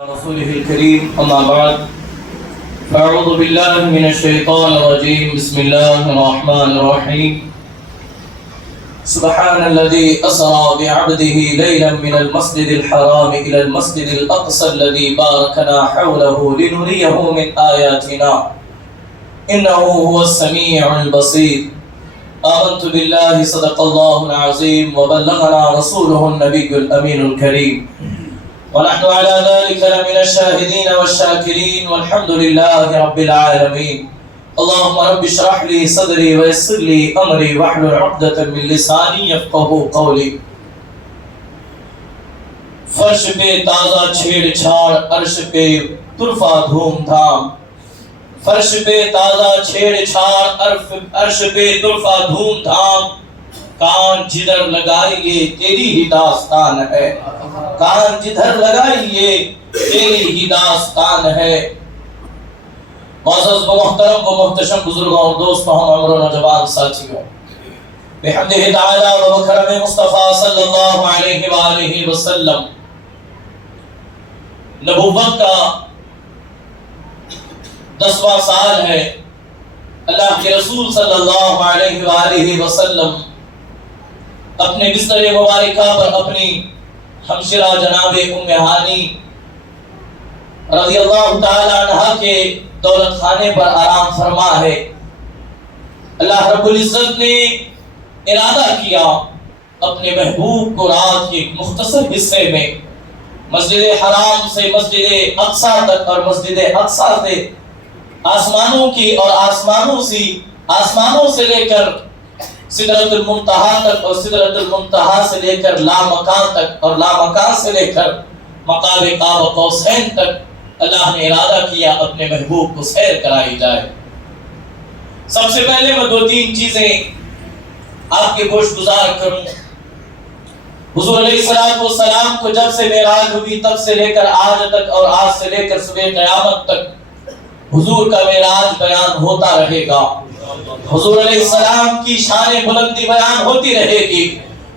رسوله الكريم أما بعد فأعوذ بالله من الشيطان الرجيم بسم الله الرحمن الرحيم سبحان الذي أسرى بعبده ليلا من المسجد الحرام إلى المسجد الأقصى الذي باركنا حوله لنريه من آياتنا إنه هو السميع البصير آمنت بالله صدق الله العظيم وبلغنا رسوله النبي الأمين الكريم ونحن على ذلك لمن الشاهدين والشاكرين والحمد لله رب العالمين اللهم رب اشرح لي صدري ويسر لي امري واحلل عقدة من لساني يفقهوا قولي فرش پہ تازہ چھیڑ چھاڑ عرش پہ طرفہ دھوم دھام فرش پہ تازہ چھیڑ چھاڑ عرش پہ طرفہ دھوم دھام کان جدھر لگائیے تیری ہی داستان ہے کان جدھر لگائیے تیری ہی داستان ہے معزز و محترم و محتشم بزرگوں اور دوستوں ہم عمر و نوجوان ساتھیوں بحمدہ تعالی و بکرم مصطفیٰ صلی اللہ علیہ وآلہ وسلم نبوت کا 10واں سال ہے اللہ کے رسول صلی اللہ علیہ وآلہ وسلم اپنے بستر مبارکہ پر اپنی ہمشرہ جناب ام ہانی رضی اللہ تعالی عنہ کے دولت خانے پر آرام فرما ہے اللہ رب العزت نے ارادہ کیا اپنے محبوب کو رات کے مختصر حصے میں مسجد حرام سے مسجد اقصی تک اور مسجد اقصی سے آسمانوں کی اور آسمانوں سے لے کر سدرۃ المنتہا تک اور سدرۃ المنتہا سے لے کر لامکان تک اور لامکان سے لے کر مقام قاب قوسین تک اللہ نے ارادہ کیا اپنے محبوب کو سیر کرائی جائے۔ سب سے پہلے میں 2-3 چیزیں آپ کے گوش گزار کروں۔ حضور علیہ السلام کو جب سے معراج ہوئی تب سے لے کر آج تک اور آج سے لے کر صبح قیامت تک حضور کا معراج بیان ہوتا رہے گا۔ حضور علیہ السلام کی شان بلندی بیان ہوتی رہے گی،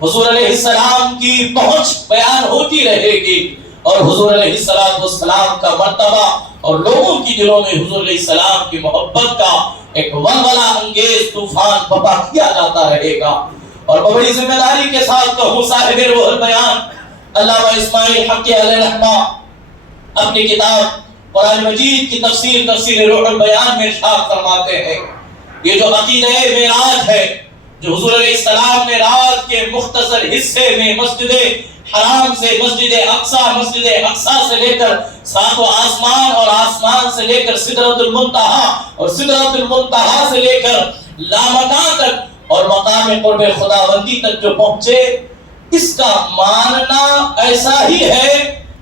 حضور علیہ السلام کی پہنچ بیان ہوتی رہے گی، اور حضور علیہ السلام کا مرتبہ اور لوگوں کی دلوں میں حضور علیہ السلام کی محبت کا ایک ولولہ انگیز طوفان بپا کیا جاتا رہے گا۔ اور بڑی ذمہ داری کے ساتھ کہوں صاحب روح البیان علامہ اسماعیل حقی علیہ رحمہ اپنی کتاب قرآن مجید کی تفسیر روح البیان میں ارشاد فرماتے ہیں یہ جو عقیدہ معراج ہے جو حضور علیہ السلام نے رات کے مختصر حصے میں مسجد حرام سے مسجد اقصی سے لے کر ساتوں آسمان اور آسمان سے لے کر سدرۃ المنتہا اور سدرۃ المنتہا سے لے کر لامکان تک اور مقام قرب خداوندی تک جو پہنچے، اس کا ماننا ایسا ہی ہے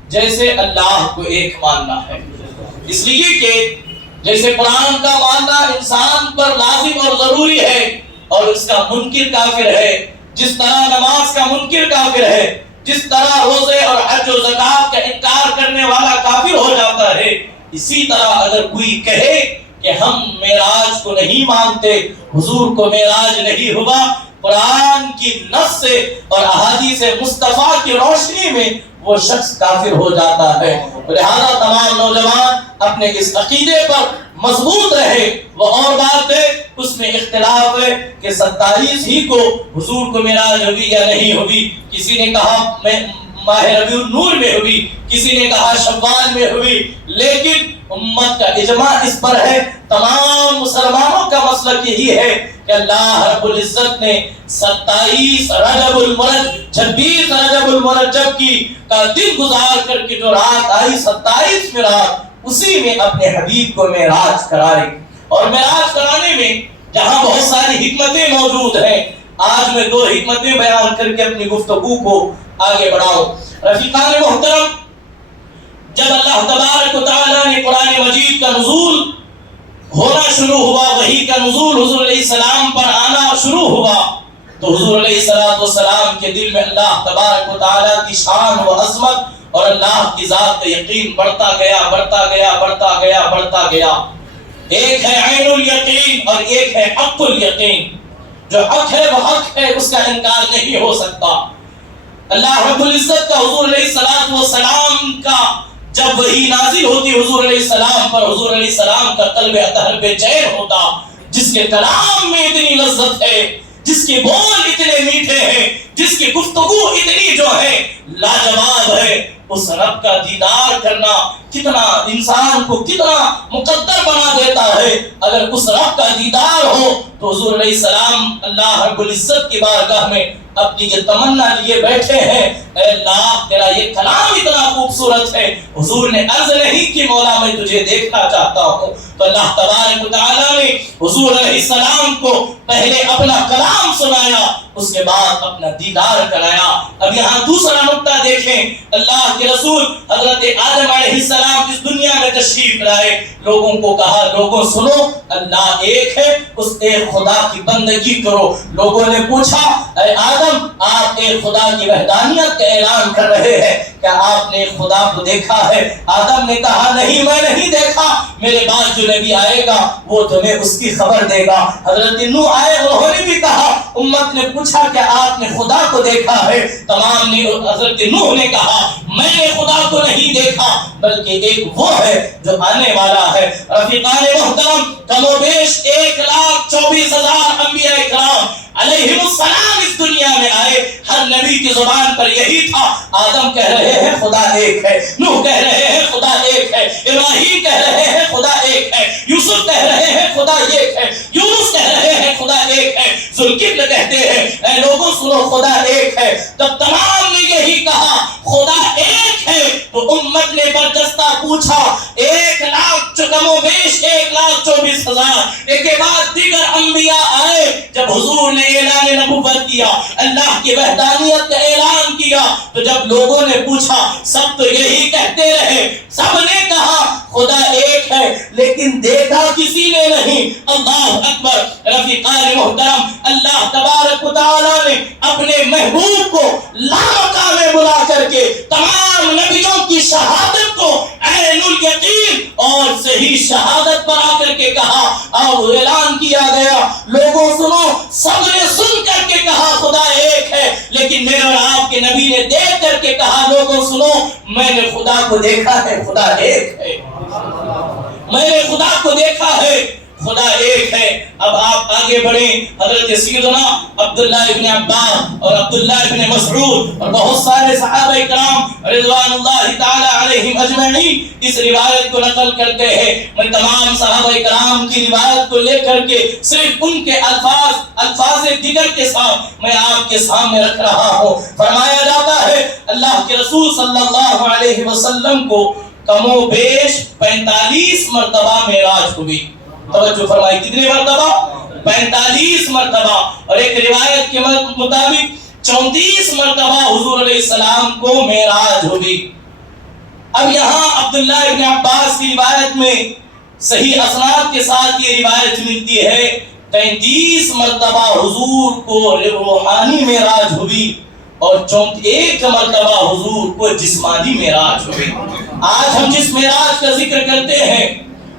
جیسے اللہ کو ایک ماننا ہے۔ اس لیے کہ جیسے قرآن کا ماننا انسان پر لازم اور ضروری ہے اور اس کا منکر کافر ہے، جس طرح نماز کا منکر کافر ہے، جس طرح روزے اور حج و زکات کا انکار کرنے والا کافر ہو جاتا ہے، اسی طرح اگر کوئی کہے کہ ہم معراج کو نہیں مانتے، حضور کو معراج نہیں ہوا، قرآن کی نص سے اور احادیث مصطفیٰ کی روشنی میں وہ شخص کافر ہو جاتا ہے۔ لہذا تمام نوجوان اپنے اس عقیدے پر مضبوط رہے۔ وہ اور بات ہے اس میں اختلاف ہے کہ 27 ہی کو حضور کو معراج ہوئی یا نہیں ہوئی، کسی نے کہا ماہ ربیع النور میں ہوئی، کسی نے کہا شوال میں ہوئی، لیکن امت کا اجماع اس پر ہے، تمام مسلمانوں کا مسلک یہی ہے کہ اللہ رب العزت نے 26 رجب المرجب کی کا دن گزار کر کے جو رات آئی 27 میں رات، اسی میں اپنے حبیب کو معراج کرائی۔ اور معراج کرانے میں جہاں بہت ساری حکمتیں موجود ہیں، آج میں 2 حکمتیں بیان کر کے اپنی گفتگو کو آگے بڑھاؤں۔ رفیقان محترم، جب اللہ تبارک و تعالی نے قرآن مجید کا نزول ہونا شروع ہوا، وحی کا نزول حضور علیہ السلام پر آنا شروع ہوا، تو حضور علیہ السلام کے دل میں اللہ تبارک و تعالی کی شان و عظمت اور اللہ کی ذات کا یقین بڑھتا گیا۔ ایک ہے عین الیقین اور ایک ہے حق الیقین۔ جو حق ہے وہ حق ہے، اس کا انکار نہیں ہو سکتا۔ اللہ رب العزت کا حضور علیہ السلام کا جب وہی نازل ہوتی حضور علیہ السلام پر، حضور علیہ السلام کا قلب اطہر بے چین ہوتا، جس کے کلام میں اتنی لذت ہے، جس کے بول اتنے میٹھے ہیں، جس کی گفتگو اتنی جو ہے لاجواب ہے، اس رب کا دیدار کرنا کتنا انسان کو کتنا مقدر بنا دیتا ہے۔ اگر اس رب کا دیدار ہو تو حضور علیہ السلام اللہ رب العزت کی بارگاہ میں اپنی یہ تمنا لیے بیٹھے ہیں، اے اللہ تیرا یہ کلام اتنا خوبصورت ہے۔ حضور نے عرض نہیں کہ مولا میں تجھے دیکھنا چاہتا ہوں، تو اللہ تبارک و تعالیٰ نے حضور علیہ السلام کو پہلے اپنا کلام سنایا، اس کے بعد اپنا دیدار کرایا۔ اب یہاں دوسرا نقطہ دیکھیں، اللہ کے رسول حضرت آدم علیہ السلام اس دنیا میں تشریف لائے، لوگوں کو کہا لوگوں سنو اللہ ایک ہے، اس ایک خدا کی بندگی کرو۔ لوگوں نے پوچھا اے آدم آپ ایک خدا کی وحدانیت کا اعلان کر رہے ہیں، کیا آپ نے خدا کو دیکھا ہے؟ آدم نے کہا نہیں میں نہیں دیکھا، میرے بعد جو نبی آئے گا وہ تمہیں اس کی خبر دے گا۔ حضرت نوح آئے، انہوں نے بھی کہا، امت نے پوچھا کہ آپ نے خدا کو دیکھا ہے؟ تمام نے حضرت نوح نے کہا میں نے خدا کو نہیں دیکھا، بلکہ ایک وہ ہے جو آنے والا ہے۔ رفیقان محترم، کم و بیش 1,24,000 انبیاء کرام علیہم السلام اس دنیا میں آئے، ہر نبی کی زبان پر یہی تھا، آدم کہہ رہے ہیں خدا ایک ہے، نوح کہہ رہے ہیں خدا ایک ہے، ابراہیم کہہ رہے ہیں خدا ایک ہے، یوسف کہہ رہے ہیں خدا ایک ہے، یونس کہہ رہے ہیں خدا ایک ہے، ذوالکفل کہتے ہیں اے لوگوں سنو خدا ایک ہے۔ جب تمام نے یہی کہا خدا ایک ہے تو امت نے برجستہ پوچھا 1,00,000 کم و بیش 1,24,000 ایک کے بعد دیگر انبیاء آئے، جب حضور نے اعلان نبوت کیا، اللہ کی وحدانیت کا اعلان کیا، تو جب لوگوں نے پوچھا سب تو یہی کہتے رہے، سب نے کہا خدا ایک ہے، لیکن دیکھا کسی نے نہیں۔ اللہ اکبر۔ رفیقان محترم، اللہ تبارک و تعالیٰ نے اپنے محبوب کو لامقام میں بلا کر کے تمام نبیوں کی شہادت کو عین الیقین اور صحیح شہادت پر آ کر کے کہا اور اعلان کیا گیا، لوگوں سنو، سب نے سن کر کے کہا خدا ایک ہے، لیکن میرے اور آپ کے نبی نے دیکھ کر کے کہا لوگوں سنو میں نے خدا کو دیکھا ہے، خدا ایک ہے، میں نے خدا کو دیکھا ہے، خدا ایک ہے۔ اب آپ آگے بڑھیں، حضرت سیدنا عبداللہ ابن عباس اور عبداللہ ابن مسعود اور بہت سارے صحابہ کرام رضوان اللہ تعالی علیہم اجمعین اس روایت کو نقل کرتے ہیں۔ میں تمام صحابہ کرام کی روایت کو لے کر کے صرف ان کے الفاظ دیگر کے ساتھ میں آپ کے سامنے رکھ رہا ہوں۔ فرمایا جاتا ہے اللہ کے رسول صلی اللہ علیہ وسلم کو کم و بیش 45 مرتبہ معراج ہوئی۔ توجہ فرمائی، کتنے مرتبہ؟ 45 مرتبہ، اور ایک روایت کے مطابق 34 مرتبہ حضور علیہ السلام کو معراج ہوئی۔ اب یہاں عبداللہ ابن عباس کی روایت میں صحیح اسناد کے ساتھ یہ روایت ملتی ہے 33 مرتبہ حضور کو روحانی معراج ہوئی اور 1 مرتبہ حضور کو جسمانی معراج ہوئی۔ آج ہم جس معراج کا ذکر کرتے ہیں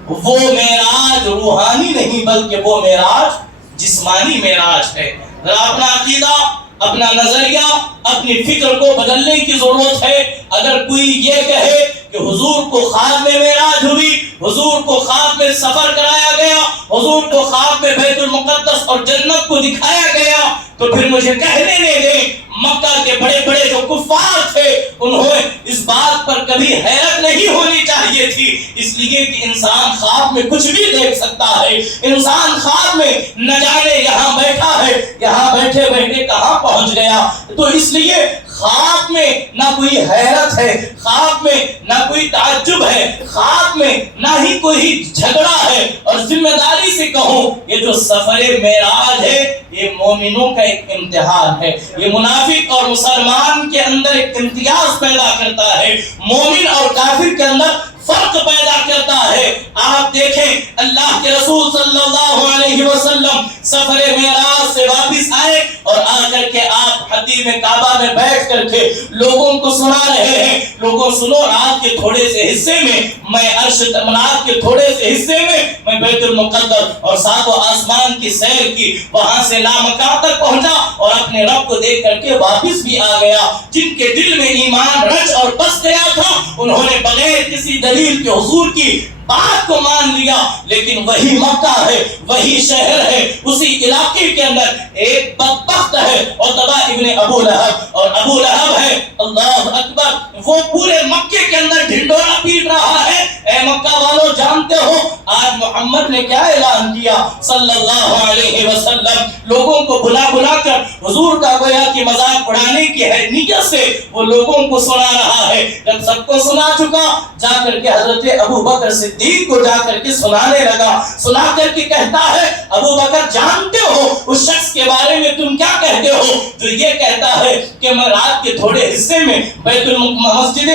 وہ معراج روحانی نہیں بلکہ وہ معراج جسمانی معراج ہے۔ اپنا عقیدہ، اپنا نظریہ، اپنی فکر کو بدلنے کی ضرورت ہے۔ اگر کوئی یہ کہے کہ حضور کو خواب میں معراج ہوئی، حضور کو خواب میں سفر کرایا گیا، حضور کو خواب میں بیت المقدس اور جنت کو دکھایا گیا، تو پھر مجھے کہنے دیں مکہ کے بڑے بڑے جو کفار تھے انہیں اس بات پر کبھی حیرت نہیں ہونی چاہیے تھی، اس لیے کہ انسان خواب میں کچھ بھی دیکھ سکتا ہے۔ انسان خواب میں نہ جانے یہاں بیٹھا ہے، یہاں بیٹھے بیٹھے کہاں پہنچ گیا۔ تو اس لیے خواب میں نہ کوئی حیرت ہے، خواب میں نہ کوئی تعجب ہے، خواب میں نہ ہی کوئی جھگڑا ہے۔ اور ذمہ داری سے کہوں یہ جو سفر معراج ہے یہ مومنوں کا ایک امتحان ہے، یہ منافق اور مسلمان کے اندر ایک امتیاز پیدا کرتا ہے، مومن اور کافر کے اندر فرق پیدا کرتا ہے۔ آپ دیکھیں اللہ کے رسول صلی اللہ علیہ وسلم سفر معراج سے واپس آئے اور آ کر کے آپ حدیم کعبہ میں بیٹھ کر کے لوگوں کو سنا رہے ہیں، لوگوں سنو رات کے تھوڑے سے حصے میں میں عرش رات کے تھوڑے سے حصے میں بیت المقدس اور ساتوں آسمان کی سیر کی، وہاں سے لامکان تک پہنچا اور اپنے رب کو دیکھ کر کے واپس بھی آ گیا۔ جن کے دل میں ایمان رچ اور بس گیا تھا انہوں نے بغیر کسی دلیل کے حضور کی بات کو مان لیا، لیکن وہی مکہ ہے، وہی شہر ہے، اسی علاقے کے اندر ایک بدبخت ہے اور تبا ابن ابو لہب، اور ابو لہب ہے اللہ اکبر، وہ پورے مکے کے اندر ڈھنڈورا پیٹ رہا ہے۔ اے مکہ والوں جانتے ہو آج محمد نے کیا اعلان کیا صلی اللہ علیہ وسلم؟ لوگوں کو بلا بلا کر حضور کا گویا کہ مذاق اڑانے کی نیت سے وہ لوگوں کو سنا رہا ہے۔ جب سب کو سنا چکا جا کر کے حضرت ابو بکر صدیق کو جا کر کے سنانے لگا، سنا کر کے کہتا ہے ابو بکر جانتے ہو اس شخص کے بارے میں تم کیا کہتے ہو جو یہ کہتا ہے کہ میں رات کے تھوڑے حصے میں بیت مسجد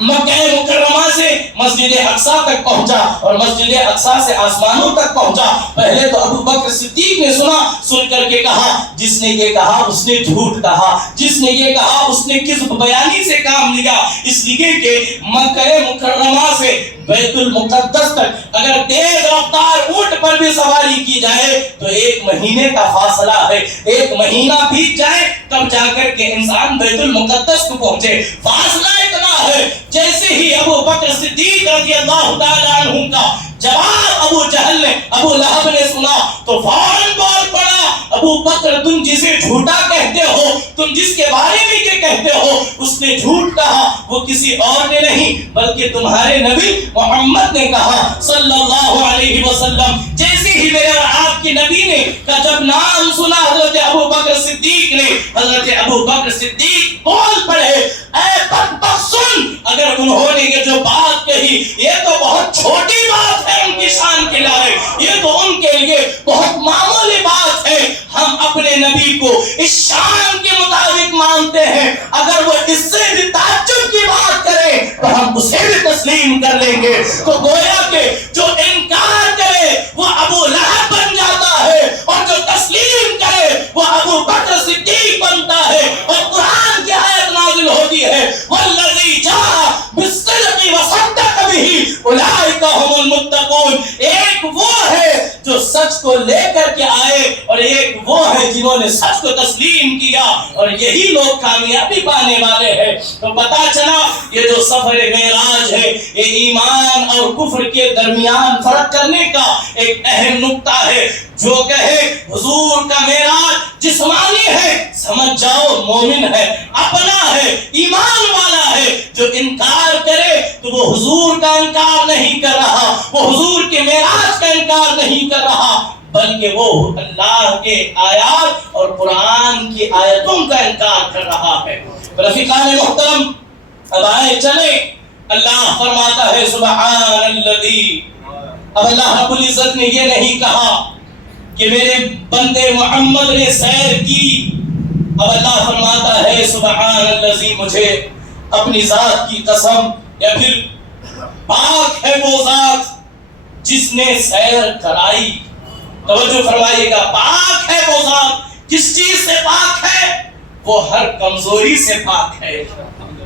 مکہ مکرمہ سے مسجد اقصی تک پہنچا اور مسجد اقصی سے آسمانوں تک پہنچا۔ پہلے تو ابو بکر صدیق نے سنا، سن کر کے کہا جس نے یہ کہا اس نے جھوٹ کہا، جس نے یہ کہا اس نے کذب بیانی سے کام لیا، اس لیے کہ مکہ مکرمہ سے بیت المقدس تک اگر تیز رفتار اونٹ پر بھی سواری کی جائے تو 1 مہینے کا فاصلہ ہے، 1 مہینہ بیت جائے تب جا کر کے انسان بیت المقدس کو پہنچے، فاصلہ اتنا ہے۔ جیسے ہی ابو بکر صدیق رضی اللہ تعالیٰ عنہ کا جواب ابو جہل نے ابو لہب نے سنا تو فوراً بول پڑا ابو بکر تم جسے جھوٹا کہتے ہو، تم جس کے بارے میں یہ کہتے ہو اس نے جھوٹ کہا، وہ کسی اور نے نہیں بلکہ تمہارے نبی محمد نے کہا صلی اللہ علیہ وسلم۔ جیسے ہی میرے اور آپ کی نبی نے کا جب نام سنا حضرت ابو بکر صدیق نے، حضرت ابو بکر صدیق بول پڑے اے بدبخت سن، اگر انہوں نے یہ جو بات کہی یہ تو بہت چھوٹی بات ہے ان کی شان کے لائے، یہ تو ان کے لیے بہت معمولی بات ہے، ہم اپنے نبی کو اس شان کے مطابق مانتے ہیں، اگر وہ اس سے بھی تعجب کی بات کرے تو ہم اسے بھی تسلیم کر لیں گے۔ تو گویا کہ جو انکار کرے وہ ابو لہب بن جاتا ہے اور جو تسلیم کرے وہ ابو بکر صدیق بنتا ہے، اور قرآن کی آیت نازل ہوتی ہے والذی جاء بالصدق وصدق به اولئک هم المتقون۔ ایک وہ ہے جو سچ کو لے کر کے آئے اور ایک وہ ہے جنہوں نے سچ کو تسلیم کیا، اور یہی لوگ کامیابی پانے والے ہیں۔ تو پتا چلا یہ جو سفر معراج ہے یہ ایمان اور کفر کے درمیان فرق کرنے کا ایک اہم نقطہ ہے۔ جو کہے حضور کا معراج جسمانی ہے سمجھ جاؤ مومن ہے، اپنا ہے، ایمان والا ہے۔ جو انکار کرے تو وہ حضور کا انکار نہیں کر رہا، وہ حضور کے معراج کا انکار نہیں کر رہا، بلکہ وہ اللہ کے آیات اور قرآن کی آیتوں کا انکار کر رہا ہے۔ رفیقان محترم اب آئے چلے، اللہ فرماتا ہے سبحان الذی، اب اللہ رب العزت نے یہ نہیں کہا کہ میرے بندے محمد نے سیر کی، اب اللہ فرماتا ہے سبحان الذی، مجھے اپنی ذات کی قسم، یا پھر پاک ہے وہ ذات جس نے سیر کرائی۔ توجہ فرمائیے گا، پاک ہے وہ ذات، کس چیز سے پاک ہے؟ وہ ہر کمزوری سے پاک ہے،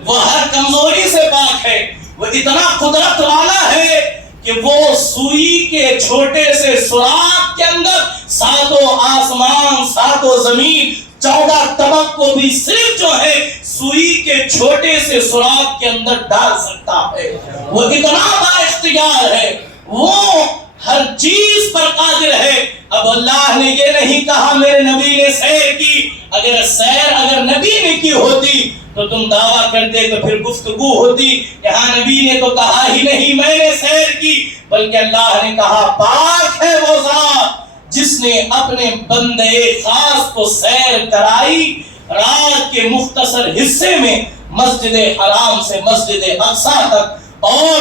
وہ ہر کمزوری سے پاک ہے، وہ اتنا قدرت والا ہے کہ وہ سوئی کے چھوٹے سے سوراخ کے اندر 7 آسمان 7 زمین 14 طبق کو بھی صرف جو ہے سوئی کے چھوٹے سے سوراخ کے اندر ڈال سکتا ہے۔ وہ اتنا با اختیار ہے، وہ ہر چیز پر قادر ہے۔ اب اللہ نے یہ نہیں کہا میرے نبی نے سیر کی، اگر سیر اگر نبی نے کی ہوتی تو تم دعویٰ کرتے تو پھر گفتگو ہوتی، یہاں نبی نے تو کہا ہی نہیں میں نے سیر کی، بلکہ اللہ نے کہا پاک ہے وہ ذات جس نے اپنے بندے خاص کو سیر کرائی رات کے مختصر حصے میں مسجد حرام سے مسجد اقصی تک، اور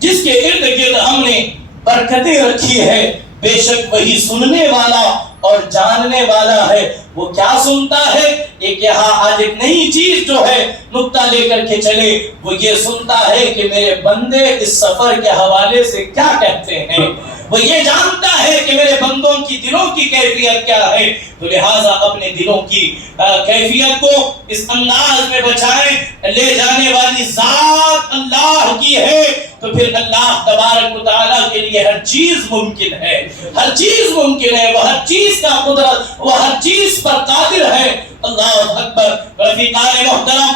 جس کے ارد گرد ہم نے برکتیں رکھی ہے، بے شک وہی سننے والا اور جاننے والا ہے۔ وہ کیا سنتا ہے؟ ایک یہاں آج ایک نئی چیز جو ہے نقطہ لے کر کے چلے، وہ یہ سنتا ہے کہ میرے بندے اس سفر کے حوالے سے کیا کہتے ہیں۔ وہ یہ جانتا ہے کہ میرے بندوں کی دلوں کی کیفیت کیا ہے، تو لہٰذا اپنے دلوں کی کیفیت کو اس انداز میں بچائیں، لے جانے والی ذات اللہ کی ہے، تو پھر اللہ تبارک و تعالیٰ کے لیے ہر چیز ممکن ہے، ہر چیز ممکن ہے، وہ ہر چیز کا قدرت، وہ ہر چیز پر قادر ہے۔ اللہ اکبر۔ رفیقان محترم،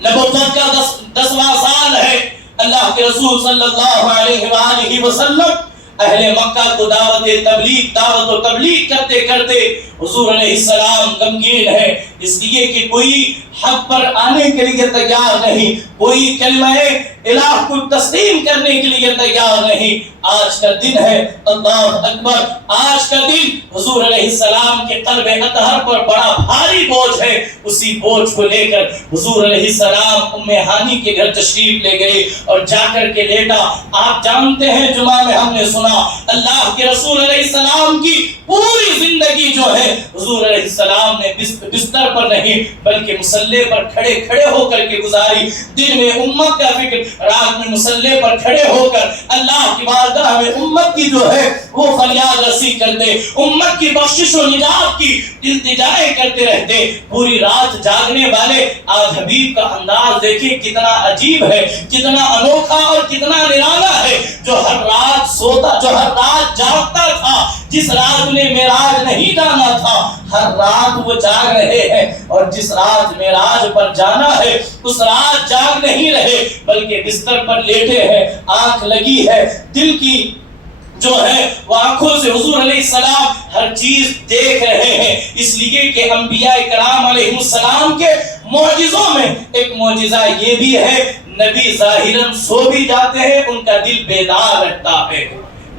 نبوت کا 10واں سال ہے، اللہ کے رسول صلی اللہ علیہ وآلہ وسلم اہل مکہ کو دعوت و تبلیغ کرتے کرتے حضور علیہ السلام غمگین ہے، اس لیے کہ کوئی حق پر آنے کے لیے تیار نہیں، کوئی کلمہ الہ کو تسلیم کرنے کے لیے تیار نہیں۔ آج کا دن ہے، اللہ اکبر، آج کا دن حضور علیہ السلام کے قلب اطہر پر بڑا بھاری بوجھ ہے۔ اسی بوجھ کو لے کر حضور علیہ السلام ام ہانی کے گھر تشریف لے گئے اور جا کر کے لیٹا۔ آپ جانتے ہیں جمعہ میں ہم نے سنا اللہ کے رسول علیہ السلام کی پوری زندگی جو ہے حضور علیہ السلام نے بستر پر نہیں بلکہ مصلے پر کھڑے کھڑے ہو کر کے گزاری۔ دن میں امت کا فکر، رات میں مصلے پر کھڑے ہو کر اللہ کی بارگاہ میں امت کی جو ہے وہ فریاد رسی کرتے، امت کی بخشش و نجات کی التجائیں کرتے رہتے، پوری رات جاگنے والے۔ آج حبیب کا انداز دیکھیں کتنا عجیب ہے، کتنا انوکھا اور کتنا نرالا ہے، جو ہر رات سوتا، جو ہر رات جاگتا تھا، جس رات نے معراج نہیں جانا تھا ہر رات وہ جاگ رہے ہیں، اور جس رات معراج پر جانا ہے اس رات جاگ نہیں رہے بلکہ بستر پر لیٹے ہیں، آنکھ لگی ہے، دل کی جو ہے وہ آنکھوں سے حضور علیہ السلام ہر چیز دیکھ رہے ہیں۔ اس لیے کہ انبیاء کرام علیہ السلام کے معجزوں میں ایک معجزہ یہ بھی ہے، نبی ظاہراً سو بھی جاتے ہیں ان کا دل بیدار رہتا ہے،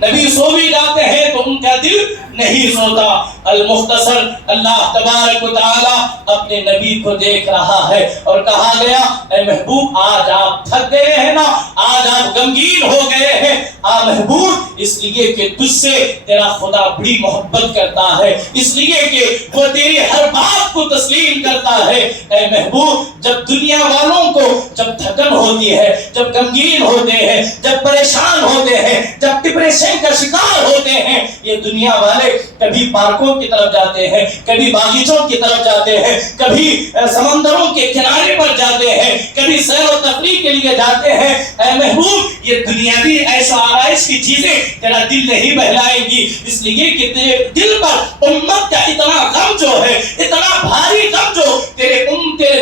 نبی سو بھی جاتے ہیں تو ان کا دل نہیں سوتا۔ المختصر، اللہ تبارک و تعالی اپنے نبی کو دیکھ رہا ہے اور کہا گیا اے محبوب آج آپ تھک گئے ہیں نا، آج آپ غمگین ہو گئے ہیں، محبوب اس لیے کہ تجھ سے تیرا خدا بڑی محبت کرتا ہے، اس لیے کہ وہ تیری ہر بات کو تسلیم کرتا ہے۔ اے محبوب جب دنیا والوں کو جب تھکن ہوتی ہے، جب غمگین ہوتے ہیں، جب پریشان ہوتے ہیں، جب ڈپریشن کا شکار ہوتے ہیں، یہ دنیا والے کبھی پارکوں کی طرف جاتے ہیں، کبھی باغیچوں کی طرف جاتے ہیں، کبھی سمندروں کے کنارے پر جاتے ہیں، کبھی سیر و تفریح کے لیے جاتے ہیں۔ اے محبوب یہ دنیاوی عیش و آرائش کی چیزیں تیرا دل نہیں بہلائیں گی، اس لیے کہ تیرے دل پر امت کا اتنا غم جو ہے، اتنا بھاری غم جو تیرے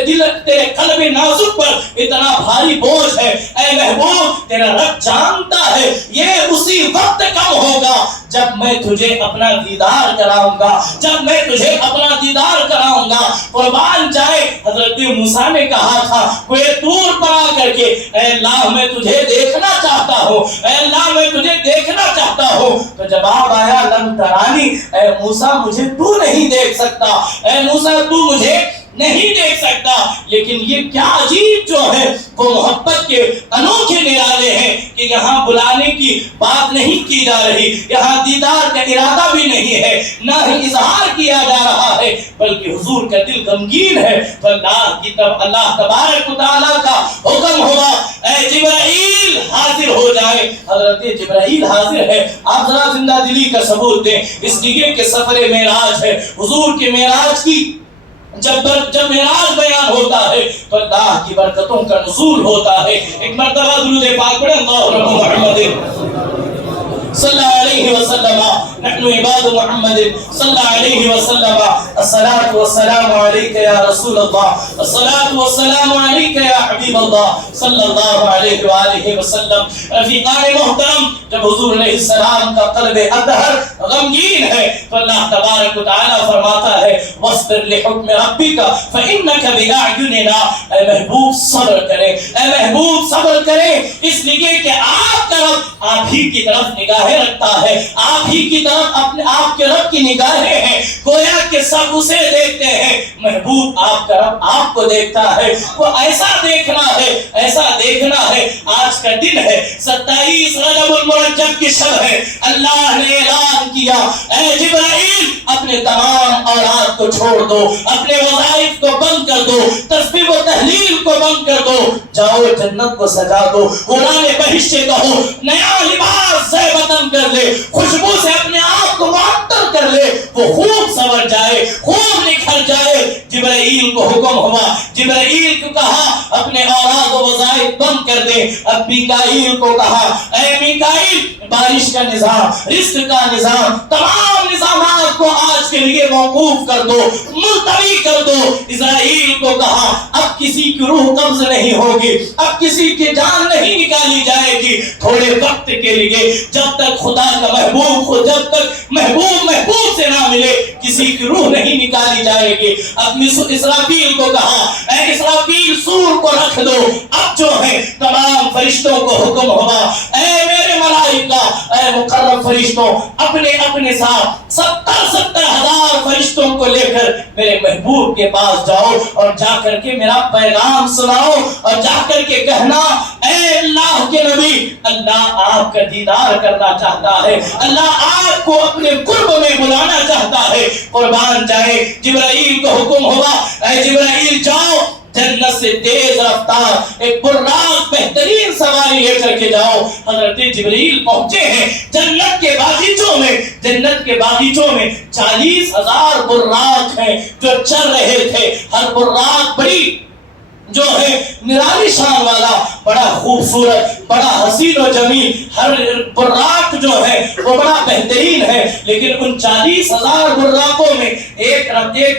دل، تیرے قلب نازک پر اتنا بھاری بوجھ ہے، اے محبوب تیرا رب جانتا ہے یہ اسی وقت کم ہوگا جب میں تجھے اپنا دیدار کراؤں گا، جب میں تجھے اپنا دیدار کراؤں گا۔ قربان جائے حضرت موسیٰ نے کہا تھا کوئی طور پر آ کر کے اے اللہ میں تجھے دیکھنا چاہتا ہوں، اے اللہ میں تجھے دیکھنا چاہتا ہوں، تو جواب آیا لن ترانی، اے موسیٰ مجھے تو نہیں دیکھ سکتا، اے موسیٰ تو مجھے نہیں دیکھ سکتا۔ لیکن یہ کیا عجیب جو ہے وہ محبت کے انوکھے نرالے ہیں کہ یہاں بلانے کی بات نہیں کی جا رہی، یہاں دیدار کا ارادہ بھی نہیں ہے، نہ ہی اظہار کیا جا رہا ہے، بلکہ حضور کا دل غمگین ہے۔ تو اللہ تبارک و تعالیٰ کا حکم ہوا اے جبرائیل حاضر ہو جائے۔ حضرت جبرائیل حاضر ہے، آپ ذرا زندہ دلی کا ثبوت دیں، اس لیے کہ سفر معراج ہے، حضور کے معراج کی جب معراج بیان ہوتا ہے تو اللہ کی برکتوں کا نزول ہوتا ہے۔ ایک مرتبہ درود پاک پڑھیں اللہم محمد صلی اللہ علیہ وسلم، نحن عباد محمد صلی اللہ علیہ وسلم، الصلاة والسلام علیک یا رسول اللہ، الصلاة والسلام علیک یا حبیب اللہ صلی اللہ علیہ وآلہ وسلم۔ رفیقان محترم جب حضور علیہ السلام کا قلب اطہر غمگین ہے تو اللہ تبارک و تعالی فرماتا ہے واصبر لحکم ربک فإنک بأعیننا، اے محبوب صبر کریں، اے محبوب صبر کریں، اس لیے کہ آپ کا رب آپ ہی کی طرف نگاہیں رکھتا ہے، آپ ہی کی طرف اپنے آپ کے رب کی نگاہیں ہیں، گویا کہ سب اسے دیکھتے ہیں، محبوب آپ کا رب آپ کو دیکھتا ہے، وہ ایسا دیکھنا ہے، ایسا دیکھنا ہے۔ آج کا دن ہے 27 رجب المرجب کی شب ہے، اللہ نے اعلان کیا اے جبرائیل اپنے تمام اولاد کو چھوڑ دو، اپنے وظائف کو بند کر دو، تسبیح و تحلیل کو بند کر دو، جاؤ جنت کو سجا دو، قرآن بہشت سے کہو، نیا لباس سے وطن کر لے، خوشبو سے اپنے آپ کو معطر کر لے، وہ خوب سنور جائے، خوب نکھر جائے۔ جبرائیل کو حکم ہوا، جبرائیل کو کہا اپنے اولاد و وظائف بند کر دے۔ اب میکائیل کو کہا اے میکائیل، بارش کا نظام، رزق کا نظام، تمام نظامات کو آج کے لیے موقوف کر دو، ملتوی کر دو۔ اسرائیل کو کہا اب کسی کی روح قبض نہیں ہوگی، اب کسی کی جان نہیں نکالی جائے گی، تھوڑے وقت کے لیے، جب تک خدا کا محبوب، جب تک محبوب سے نہ ملے، کسی کی روح نہیں نکالی جائے گی۔ اب اسرافیل کو کہا اے اسرافیل، سور کو رکھ دو۔ اب جو ہے تمام فرشتوں کو حکم ہوا، اے میرے ملائکہ، اے مقرب فرشتوں، اپنے اپنے ساتھ 70,000 فرشتوں کو لے کر میرے محبوب کے پاس جاؤ اور جا کر کے میرا پیغام سناؤ، اور جا کر کے کہنا اے اللہ کے نبی، اللہ آپ کا دیدار کرنا چاہتا ہے، اللہ آپ کو اپنے قرب میں بلانا چاہتا ہے۔ قربان جائے، جبرائیل کو حکم ہوا اے جبرائیل جاؤ، جنت سے تیز رفتار ایک براق بہترین سواری لے کر کے جاؤ۔ حضرت جبرائیل پہنچے ہیں جنت کے باغیچوں میں، جنت کے باغیچوں میں 40,000 براق ہیں جو چل رہے تھے۔ ہر براق بڑی جو ہے نرالی شان والا، بڑا خوبصورت، بڑا حسین و جمیل، ہر براق جو ہے وہ بڑا بہترین ہے۔ لیکن ان 40,000 براقوں میں ایک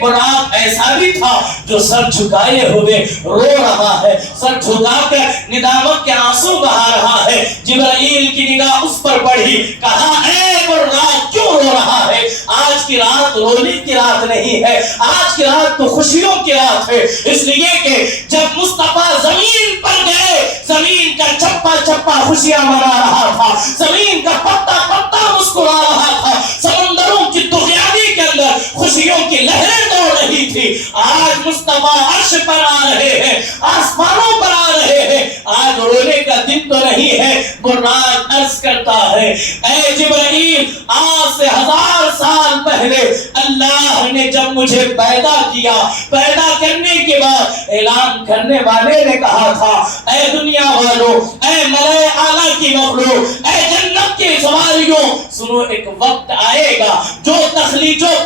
براق ایسا بھی تھا جو سر جھکائے ہوئے رو رہا ہے، سر جھکا کر ندامت کے آنسو بہا رہا ہے۔ جبرائیل کی نگاہ اس پر پڑی، کہا اے براق کیوں رو رہا ہے؟ آج کی رات رونے کی رات نہیں ہے، آج کی رات تو خوشیوں کی رات ہے، اس لیے کہ جب مصطفیٰ زمین پر گئے، زمین کا چپا چپا خوشیاں منا رہا تھا، زمین کا پتا پتا مسکرا رہا تھا، سمندروں کی طغیانی کے اندر خوشیوں کی لہریں دوڑ رہی تھی۔ آج مصطفیٰ عرش پر آ رہے ہیں، آسمانوں پر آ رہے ہیں، آج رونے کا دن تو نہیں ہے۔ براق عرض کرتا ہے اے جبرائیل، آج سے 1000 سال پہلے اللہ نے جب مجھے پیدا کیا، پیدا کرنے کے بعد اعلان کرنے والے نے کہا تھا اے دنیا والوں، اے ملائے اعلیٰ کی مخلوق، اے جنت کے سواریوں، سنو ایک وقت آئے گا جو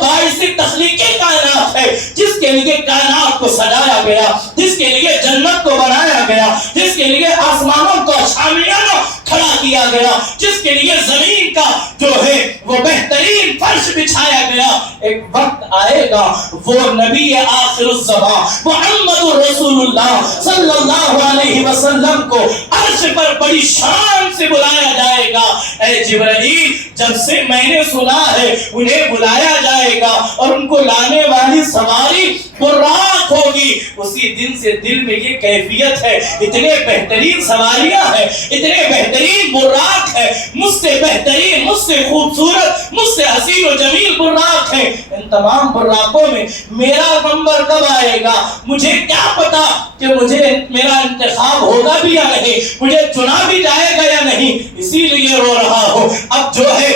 باعث تخلیقی کائنات ہے، جس کے لیے کائنات کو سجایا گیا، جس کے لیے جنت کو بنایا گیا، جس کے لیے آسمانوں کو شامیانہ کھڑا کیا گیا، جس کے لیے زمین کا جو ہے وہ بہترین فرش بچھایا گیا۔ ایک وقت آئے گا وہ نبی آخر الزمان محمد رسول اللہ صلی اللہ علیہ وسلم کو عرش پر بڑی شان سے بلایا جائے گا۔ اے جبرائیل، جب سے میں نے سنا ہے انہیں بلایا جائے گا اور ان کو لانے والی سواری براق ہوگی۔ اسی دن سے دل میں یہ کیفیت ہے، اتنے بہترین سواریاں ہیں، اتنے بہترین براق ہے، مجھ سے بہترین، مجھ سے خوبصورت، مجھ سے حسین و جمیل براق ہے۔ ان تمام براقوں میں میرا نمبر کب آئے گا مجھے کیا پتا کہ مجھے میرا انتخاب ہوگا بھی یا نہیں، مجھے چنا بھی جائے گا یا نہیں، اسی لیے رو رہا ہوں۔ اب جو ہے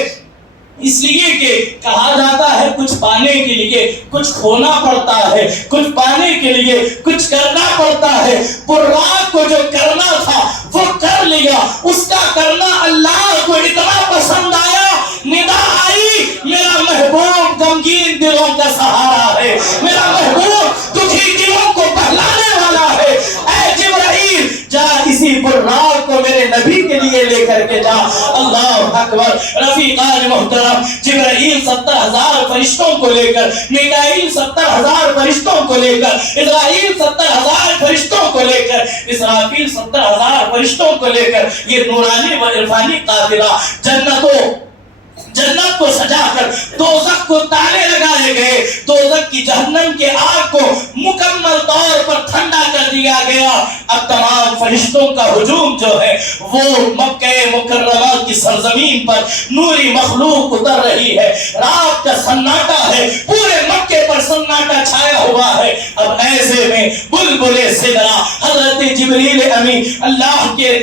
اس لیے کہ کہا جاتا ہے کچھ پانے کے لیے کچھ کھونا پڑتا ہے، کچھ پانے کے لیے کچھ کرنا پڑتا ہے۔ براق کو جو کرنا تھا وہ کر لیا، اس کا کرنا اللہ کو اتنا پسند آیا، ندا آئی میرا محبوب غمگین دلوں کا سہارا ہے، میرا محبوب دکھی دلوں کو بہلانے والا ہے۔ اے جبرائیل، جا اسی براق کو میرے نبی کے لیے لے کر کے جا۔ اللہ اکبر۔ رفیقان محترم، جبرائیل 70,000 فرشتوں کو لے کر، میکائیل 70,000 فرشتوں کو لے کر، اسرائیل 70,000 فرشتوں کو لے کر، اسرافیل 70,000 فرشتوں کو لے کر، یہ نورانی و عرفانی قافلہ جنت کو سجا کر دوزخ کو تالے لگائے گئے، دوزخ کی جہنم کے آگ کو مکمل طور پر ٹھنڈا کر دیا گیا۔ اب تمام فرشتوں کا ہجوم جو ہے وہ مکہ مکرمہ کی سرزمین پر نوری مخلوق اتر رہی ہے، رات کا سناٹا ہے، پورے مکے پر سناٹا چھایا ہوا ہے۔ اب ایسے میں بلبل سدرا حضرت جبریل امین اللہ کے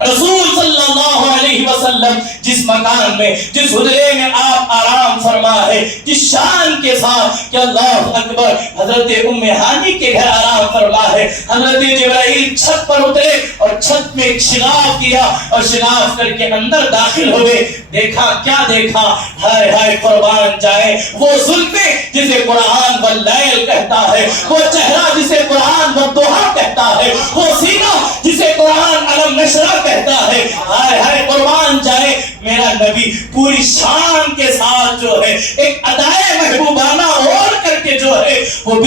رسول صلی اللہ علیہ وسلم جس مکان میں جس حجرے میں آپ آرام فرما ہے جس شان کے ساتھ کہ اللہ اکبر حضرت ام ہانی کے گھر آرام فرما ہے حضرت جبرائیل چھت پر اترے اور چھت میں ایک شگاف کیا اور شگاف کر کے اندر داخل ہوئے دیکھا کیا دیکھا ہائے ہائے قربان جائے وہ زلفیں جسے قرآن واللیل کہتا ہے وہ چہرہ جسے قرآن والضحیٰ کہتا ہے وہ سینہ جسے قرآن علم نشرہ کہتا ہے ہائے ہائے قربان جائے میرا نبی پوری شان کے ساتھ جو ہے ایک ادائے محبوبانہ اوڑھ کر کے جو ہے وہ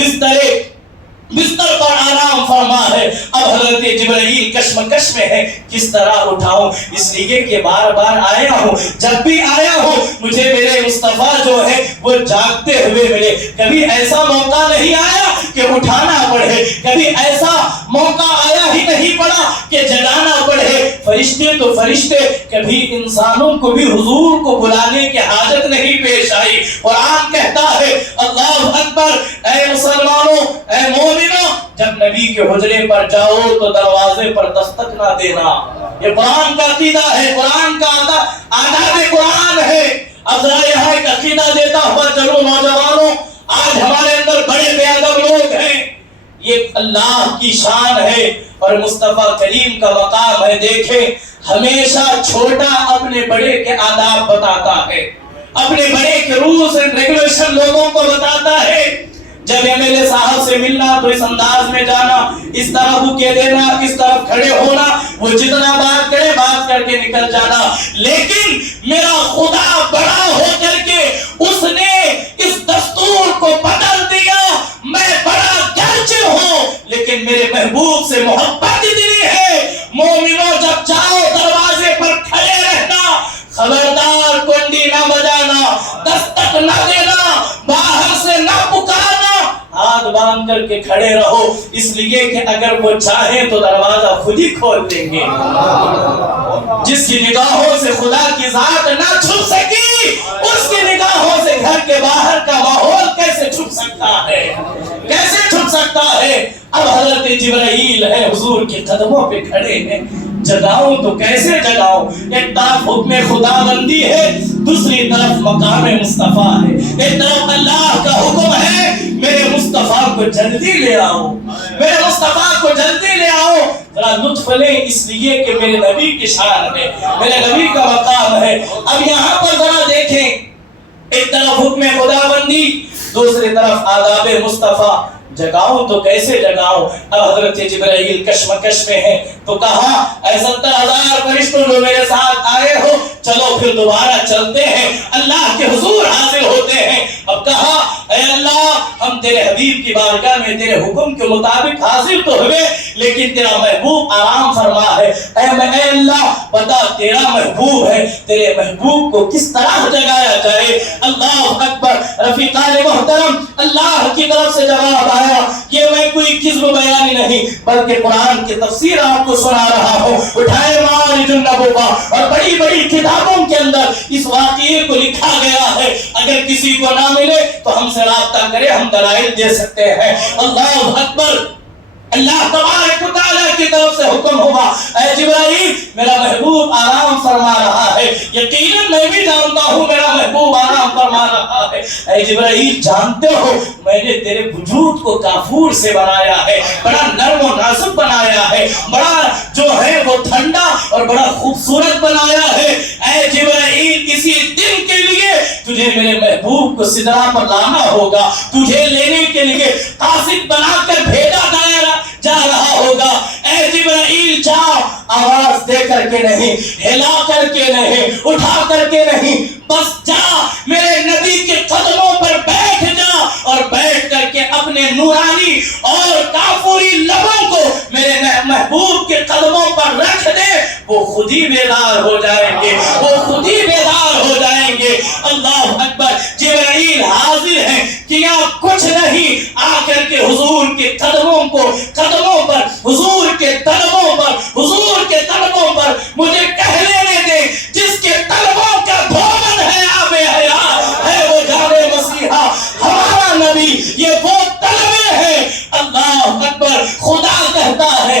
بستر پر آرام فرما ہے اب حضرت جبرائیل کشمکش میں ہے کس طرح اٹھاؤں اس لیے کہ بار بار آیا ہوں جب بھی آیا ہوں مجھے میرے مصطفیٰ جو ہے وہ جاگتے ہوئے ملے کبھی ایسا موقع نہیں آیا کہ اٹھانا پڑے کبھی ایسا موقع آیا ہی نہیں پڑا کہ جگانا پڑے فرشتے تو فرشتے کبھی انسانوں کو بھی حضور کو بلانے کی حاجت نہیں پیش آئی قرآن کہتا ہے اللہ اکبر اے مسلمانوں اے مومنوں جب نبی کے حجرے پر جاؤ تو دروازے پر دستک نہ دینا یہ قرآن کا عقیدہ ہے قرآن کا آداب قرآن ہے اب ذرا یہاں ایک عقیدہ دیتا ہوا چلو نوجوانوں آج ہمارے اندر بڑے بے ادب لوگ ہیں یہ اللہ کی شان ہے اور مصطفیٰ کریم کا مقام ہے دیکھیں ہمیشہ چھوٹا اپنے بڑے کے آداب بتاتا ہے اپنے بڑے کے رولز اینڈ ریگولیشن لوگوں کو بتاتا ہے جب ایم ایل اے صاحب سے ملنا تو اس انداز میں جانا اس طرح بکے دینا اس طرف کھڑے ہونا وہ جتنا بات کرے بات کر کے نکل جانا لیکن میرا خدا بڑا ہو کر کے اس نے اس دستور کو بدل دیا میں بڑا گرچہ ہوں لیکن میرے محبوب سے محبت اتنی ہے مومنوں جب جاؤ دروازے پر کھڑے رہنا خبردار کنڈی نہ بجانا دستک نہ دینا باہر سے نہ پکارنا ہاتھ باندھ کر کے کھڑے رہو اس لیے کہ اگر وہ چاہیں تو دروازہ خود ہی کھول دیں گے جس کی نگاہوں سے خدا کی ذات نہ چھپ سکی اس کی نگاہوں سے گھر کے باہر کا ماحول کیسے چھپ سکتا ہے کیسے چھپ سکتا ہے اب حضرت جبرائیل ہے حضور کے قدموں پہ کھڑے ہیں جگاؤں تو کیسے جگاؤں ایک طرف حکم خدا بندی ہے دوسری طرف مقام مصطفیٰ ہے ایک طرف اللہ کا حکم ہے میرے مصطفیٰ کو جلدی لے آؤ میرے مصطفیٰ کو جلدی لے آؤ ذرا لطف لیں اس لیے کہ میرے نبی کی شان ہے میرے نبی کا مقام ہے اب یہاں پر ذرا دیکھیں ایک طرف حکم خدا بندی دوسری طرف آداب مصطفیٰ جگاؤں تو کیسے جگاؤں اب حضرت جبرائیل کشمکش میں ہے تو کہا اے 70,000 فرشتوں جو میرے ساتھ آئے ہو چلو پھر دوبارہ چلتے ہیں اللہ کے حضور حاضر ہوتے ہیں اب کہا اے اللہ ہم تیرے حبیب کی بارگاہ میں تیرے حکم کے مطابق حاضر تو ہوئے لیکن تیرا محبوب آرام فرما ہے اے اللہ بتا تیرا محبوب ہے تیرے محبوب کو کس طرح جگایا جائے اللہ اکبر رفیقان محترم اللہ کی طرف سے جواب آیا یہ میں کوئی کذب بیانی نہیں بلکہ قرآن کی تفسیر آپ کو سنا رہا ہوں اٹھائے معارج النبوہ اور بڑی بڑی کتابوں کے اندر اس واقعے کو لکھا گیا ہے اگر کسی کو نہ ملے تو ہم سے رابطہ کرے ہم دلائل دے سکتے ہیں اللہ اکبر اللہ تبارک و تعالیٰ کی طرف سے حکم ہوا اے جبرائیل میرا محبوب آرام فرما رہا ہے یقیناً میں بھی جانتا ہوں میرا محبوب آرام فرما رہا ہے اے جبرائیل جانتے ہو میں نے تیرے وجود کو کافور سے بنایا ہے بڑا نرم و نازک بنایا ہے بڑا جو ہے وہ ٹھنڈا اور بڑا خوبصورت بنایا ہے اے جبرائیل اسی دن کے لیے تجھے میرے محبوب کو سدرا پر لانا ہوگا تجھے لینے کے لیے قاصد بنا کر بھیجا جا رہا ہوگا اے جبرائیل جا آواز دے کر کے نہیں ہلا کر کے نہیں اٹھا کر کے نہیں بس جا میرے نبی کے قدموں پر بیٹھ جا اور بیٹھ کر کے اپنے نورانی اور کافوری لبوں کو میرے محبوب کے قدموں پر رکھ دے وہ خود ہی بیدار ہو جائیں گے وہ خود ہی بیدار ہو جائیں گے اللہ اکبر جبرائیل حاضر ہیں کیا کچھ نہیں آ کر کے حضور کے قدموں پر حضور کے طلبوں پر حضور کے طلبوں پر مجھے کہہ لینے دے جس کے طلبوں کا دھومن ہے آب حیات ہے وہ جانے مسیحا ہمارا نبی یہ وہ طلبے ہیں اللہ اکبر خدا کہتا ہے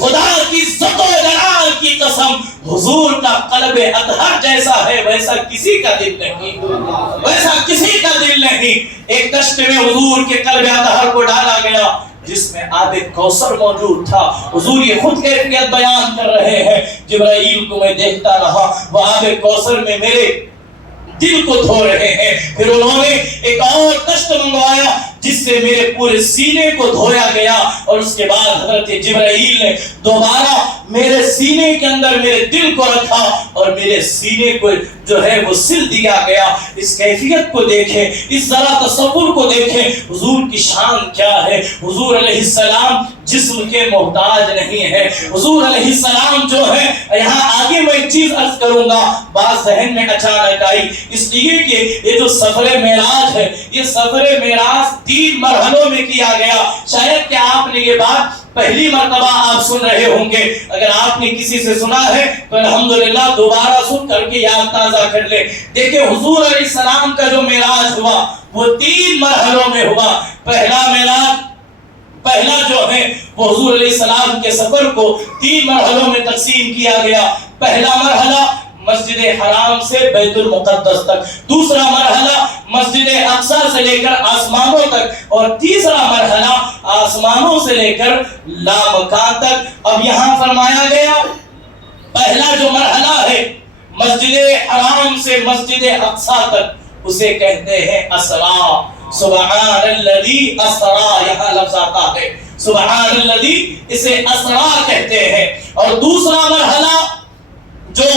خدا کی عزت و جلال کی قسم، حضور کا قلب اطہر جیسا ہے ویسا کسی کا دل نہیں، ویسا کسی کا دل نہیں۔ ایک دشت میں حضور کے قلب اطہر کو ڈالا گیا جس میں آب کوثر موجود تھا۔ حضور یہ خود کیفیت بیان کر رہے ہیں، جبرائیل کو میں دیکھتا رہا، وہ آب کوثر میں میرے دل کو دھو رہے ہیں۔ پھر انہوں نے ایک اور دشت منگوایا جس سے میرے پورے سینے کو دھویا گیا، اور اس کے بعد حضرت جبرائیل نے دوبارہ میرے سینے کے اندر میرے دل کو رکھا اور میرے سینے کو جو ہے وہ سل دیا گیا۔ اس کیفیت کو دیکھیں، اس ذرا تصور کو دیکھیں، حضور کی شان کیا ہے۔ حضور علیہ السلام جسم کے محتاج نہیں ہے۔ حضور علیہ السلام جو ہے، یہاں آگے میں ایک چیز عرض کروں گا، بات ذہن میں اچانک آئی، اس لیے کہ یہ جو سفر معراج ہے، یہ سفر معراج 3 مرحلوں میں کیا گیا۔ شاید کہ آپ نے یہ بات پہلی مرتبہ آپ سن رہے ہوں گے، اگر آپ نے کسی سے سنا ہے تو الحمدللہ دوبارہ سن کر کے یاد تازہ کر لے۔ دیکھیں حضور علیہ السلام کا جو معراج ہوا وہ 3 مرحلوں میں ہوا۔ پہلا جو ہے وہ حضور علیہ السلام کے سفر کو 3 مرحلوں میں تقسیم کیا گیا۔ پہلا مرحلہ مسجد حرام سے بیت المقدس تک، دوسرا مرحلہ مسجد اقصی سے لے کر آسمانوں تک، اور تیسرا مرحلہ آسمانوں سے لے کر لامکان تک۔ اب یہاں فرمایا گیا پہلا جو مرحلہ ہے مسجد حرام سے مسجد اقصی تک، اسے کہتے ہیں اسرا۔ سبحان الذی اسرا، یہاں لفظ آتا ہے سبحان الذی، اسے اسرا کہتے ہیں۔ اور دوسرا مرحلہ جو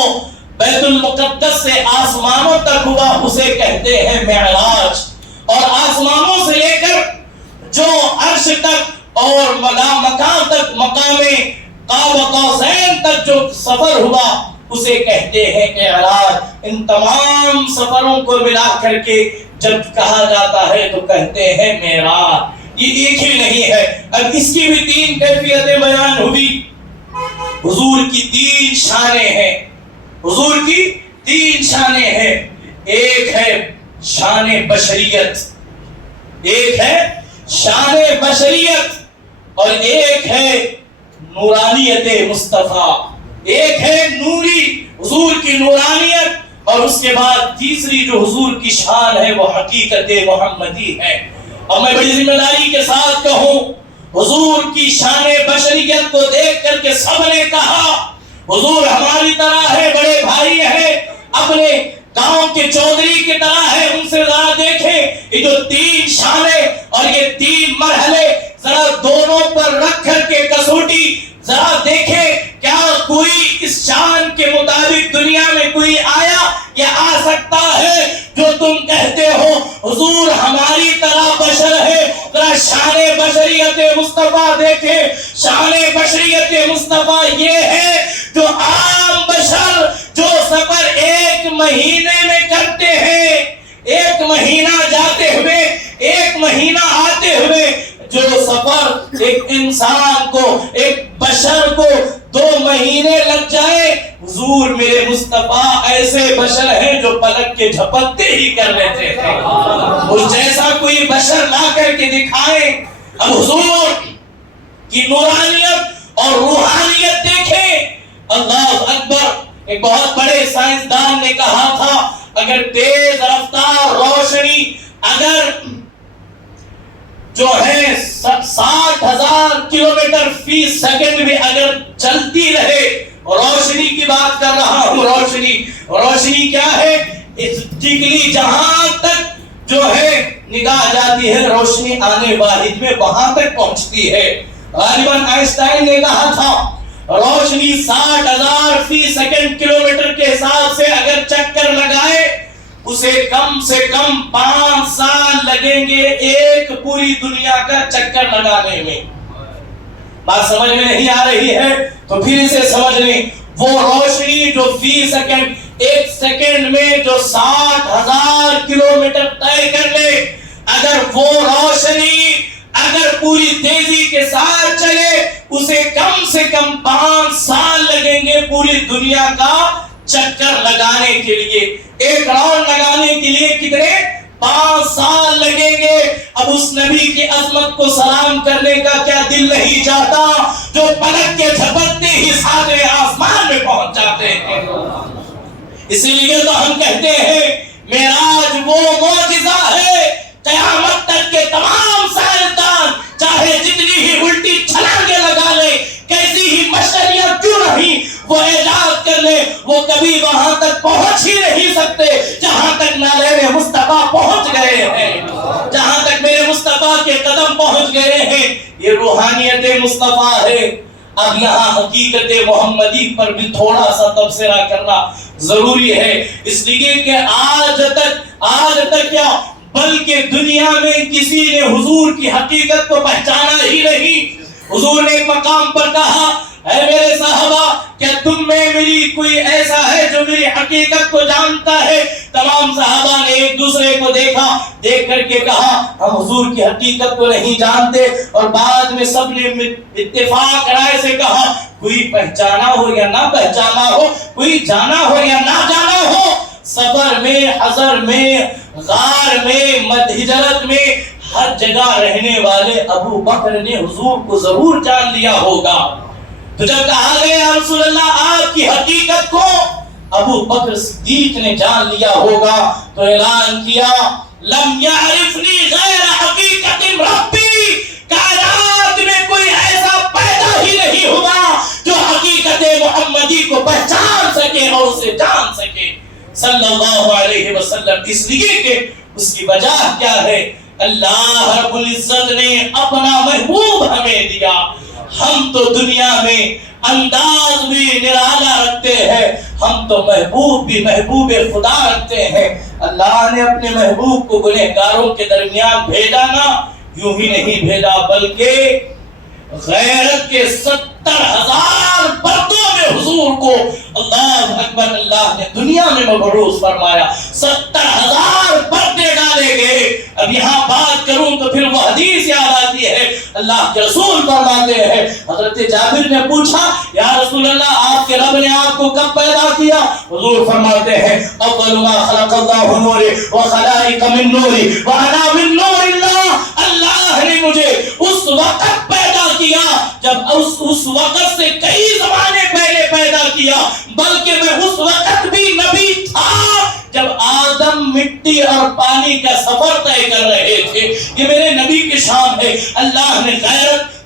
بیت المقدس سے آسمانوں تک ہوا اسے کہتے ہیں معراج۔ اور آسمانوں سے لے کر جو عرش تک اور مکان تک، مقام قاب قوسین تک جو سفر ہوا اسے کہتے ہیں معراج۔ ان تمام سفروں کو ملا کر کے جب کہا جاتا ہے تو کہتے ہیں معراج۔ یہ ایک ہی نہیں ہے، اب اس کی بھی 3 کیفیتیں بیان ہوئی۔ حضور کی 3 شانیں ہیں، حضور کی 3 شانیں ہیں۔ ایک ہے شان بشریت، ایک ہے شان بشریت، اور ایک ہے نورانیت مصطفیٰ، ایک ہے نوری حضور کی نورانیت، اور اس کے بعد تیسری جو حضور کی شان ہے وہ حقیقت محمدی ہے۔ اور میں بڑی ذمہ داری کے ساتھ کہوں، حضور کی شان بشریت کو دیکھ کر کے سب نے کہا حضور ہماری طرح ہے، بڑے بھائی ہے، اپنے گاؤں کے چودھری کی طرح ہے، ان سے ذرا دیکھیں یہ جو 3 شانیں اور یہ 3 مرحلے، ذرا دونوں پر رکھ کر کے کسوٹی ذرا دیکھیں، کیا کوئی اس شان کے مطابق دنیا میں کوئی آیا یا آ سکتا ہے جو تم کہتے ہو حضور ہماری طرح بشر ہے؟ ذرا شان بشریت مصطفیٰ دیکھیں۔ شان بشریت مصطفیٰ یہ ہے جو عام بشر جو سفر 1 مہینے میں کرتے ہیں، 1 مہینہ جاتے ہوئے 1 مہینہ آتے ہوئے، جو سفر ایک انسان کو، ایک بشر کو 2 مہینے لگ جائے، حضور میرے مصطفیٰ ایسے بشر ہیں جو پلک کے جھپکتے ہی کر لیتے ہیں۔ اس جیسا کوئی بشر لا کر کے دکھائیں۔ اب حضور کی نورانیت اور روحانیت دیکھیں، اللہ اکبر۔ ایک بہت بڑے سائنسدان نے کہا تھا اگر تیز رفتار روشنی اگر جو ہے 60,000 کلومیٹر فی سیکنڈ میں اگر چلتی رہے، روشنی کی بات کر رہا ہوں، روشنی کیا ہے؟ اس ٹکلی جہاں تک جو ہے نگاہ جاتی ہے روشنی آنے واحد میں وہاں تک پہنچتی ہے۔ غالباً آئنسٹائن نے کہا تھا روشنی 60,000 فی سیکنڈ کلومیٹر کے حساب سے اگر چکر لگائے اسے کم سے کم 5 سال لگیں گے ایک پوری دنیا کا چکر لگانے میں۔ بات سمجھ میں نہیں آ رہی ہے تو پھر اسے سمجھ لیں، وہ روشنی جو فی سیکنڈ 1 سیکنڈ میں جو 60,000 کلومیٹر طے کر لے، اگر وہ روشنی اگر پوری تیزی کے ساتھ چلے اسے کم سے کم 5 سال لگیں گے پوری دنیا کا چکر لگانے کے لیے۔ ایک راؤنڈ لگانے کے لیے کتنے؟ 5 سال لگیں گے۔ اب اس نبی کی عظمت کو سلام کرنے کا کیا دل نہیں چاہتا؟ جو پلک کے جھپکتے ہی ساتویں آسمان میں پہنچ جاتے ہیں۔ اسی لیے تو ہم کہتے ہیں معراج وہ معجزہ ہے، قیامت تک کے تمام سائنسدان چاہے جتنی ہی الٹی چھلانگیں لگا لے، کیسی ہی مشریاں کیوں نہیں وہ ایجاد کر لے، وہ کبھی وہاں تک پہنچ ہی نہیں سکتے جہاں تک نالے مصطفیٰ پہنچ گئے ہیں، جہاں تک میرے مصطفیٰ کے قدم پہنچ گئے ہیں۔ یہ روحانیت مصطفیٰ ہے۔ اب یہاں حقیقت محمدی پر بھی تھوڑا سا تبصرہ کرنا ضروری ہے، اس لیے کہ آج تک کیا بلکہ دنیا میں کسی نے حضور کی حقیقت کو پہچانا ہی نہیں۔ حضور نے ایک مقام پر کہا، اے میرے صحابہ، کیا تم میں میری کوئی ایسا ہے جو میری حقیقت کو جانتا ہے؟ تمام صحابہ نے ایک دوسرے کو دیکھا، دیکھ کر کے کہا ہم حضور کی حقیقت کو نہیں جانتے، اور بعد میں سب نے اتفاق رائے سے کہا کوئی پہچانا ہو یا نہ پہچانا ہو، کوئی جانا ہو یا نہ جانا ہو، سفر میں، حضر میں، غار میں، ہجرت میں، ہر جگہ رہنے والے ابو بکر نے حضور کو ضرور جان لیا ہوگا۔ تو جب کہا گیا یا رسول اللہ آپ کی حقیقت کو ابو بکر صدیق نے جان لیا ہوگا، تو اعلان کیا لم یعرفنی غیر حقیقت ربی، کائنات میں کوئی ایسا پیدا ہی نہیں ہوا جو حقیقت محمدی کو پہچان سکے اور اسے جان سکے صلی اللہ علیہ وسلم۔ اس لیے کہ اس کی وجہ کیا ہے؟ اللہ رب العزت نے اپنا محبوب ہمیں دیا۔ ہم تو دنیا میں انداز بھی نرالا رکھتے ہیں، ہم تو محبوب بھی محبوب خدا رکھتے ہیں۔ اللہ نے اپنے محبوب کو گنہگاروں کے درمیان بھیجا، نہ یوں ہی نہیں بھیجا بلکہ غیرت کے 70,000 پردوں میں حضور کو اللہ اکبر اللہ نے دنیا میں مبعوث فرمایا۔ 70,000 پردے ڈالے گئے۔ اب یہاں بات کروں تو پھر وہ حدیث یاد آتی ہے، اللہ کے رسول فرماتے ہیں، حضرت جابر نے پوچھا یا رسول اللہ آپ کے رب نے آپ کو کب پیدا کیا؟ حضور فرماتے ہیں اول ما خلق اللہ نور وخلائق من نور وانا من نور اللہ، اللہ نے مجھے اس وقت پیدا کیا جب اس وقت سے کئی زمانے پہلے پیدا کیا، بلکہ میں اس وقت بھی نبی تھا جب آدم مٹی اور پانی کا سفر طے کر رہے تھے۔ یہ میرے نبی کی شان ہے۔ اللہ نے غیرت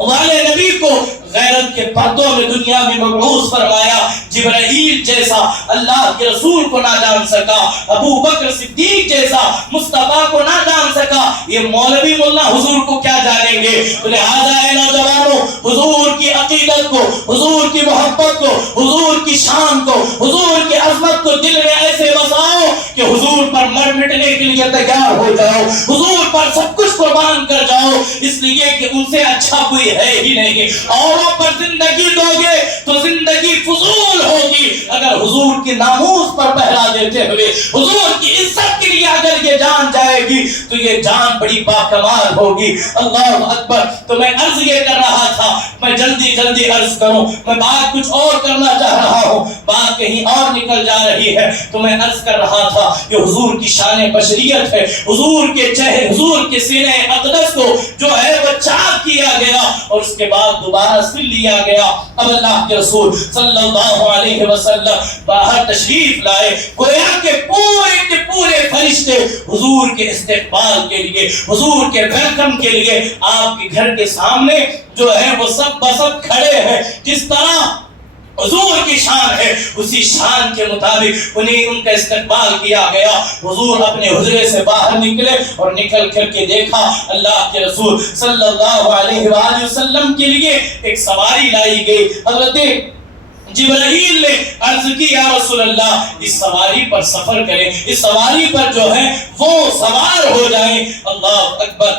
والے نبی کو غیرت کے پردوں میں دنیا میں مبعوث فرمایا۔ جبرائیل جیسا اللہ کے رسول کو نہ جان سکا، ابو بکر صدیق جیسا مصطفیٰ کو نہ جان سکا، یہ مولوی ملا حضور کو کیا جانیں گے؟ لہذا اے نوجوانوں، حضور کی عقیدت کو، حضور کی محبت کو، حضور کی شان کو، حضور کی عظمت کو دل میں ایسے بساؤ کہ حضور پر مر مٹنے کے لیے تیار ہو جاؤ، حضور پر سب کچھ قربان کر جاؤ، اس لیے کہ ان سے اچھا کوئی ہے ہی نہیں۔ اوروں پر زندگی دو گے تو زندگی فضول ہوگی، اگر حضور کی ناموس پر پہرا دیتے ہوئے حضور کی عزت کے لیے اگر یہ جان جائے گی تو یہ جان بڑی باکمال ہوگی۔ اللہ اکبر۔ تو میں عرض یہ کر رہا تھا، میں جلدی عرض کروں، میں بات کچھ اور کرنا چاہ رہا ہوں، بات کہیں اور نکل جا رہی ہے، تو میں عرض کر رہا تھا کہ حضور کی شان بشریت ہے، حضور کے چہرے، حضور کے سینہ اقدس کو جو ہے وہ چاک کیا گیا اور اس کے بعد دوبارہ سل لیا گیا۔ اب اللہ کے رسول صلی اللہ علیہ وسلم باہر تشریف لائے، گویا کہ پورے فرشتے حضور کے استقبال کے لیے، حضور کے ویلکم کے لیے آپ کے گھر کے سامنے جو ہے وہ سب بسب کھڑے ہیں۔ جس طرح حضور کی شان ہے اسی شان کے مطابق انہیں ان کا استقبال کیا گیا۔ حضور اپنے حجرے سے باہر نکلے اور نکل کر کے دیکھا اللہ کے رسول صلی اللہ علیہ وآلہ وسلم کے لیے ایک سواری لائی گئی۔ حضرت جبرائیل نے عرض کی یا رسول اللہ اس سواری پر سفر کریں، اس سواری پر جو ہے وہ سوار ہو جائیں۔ اللہ اکبر۔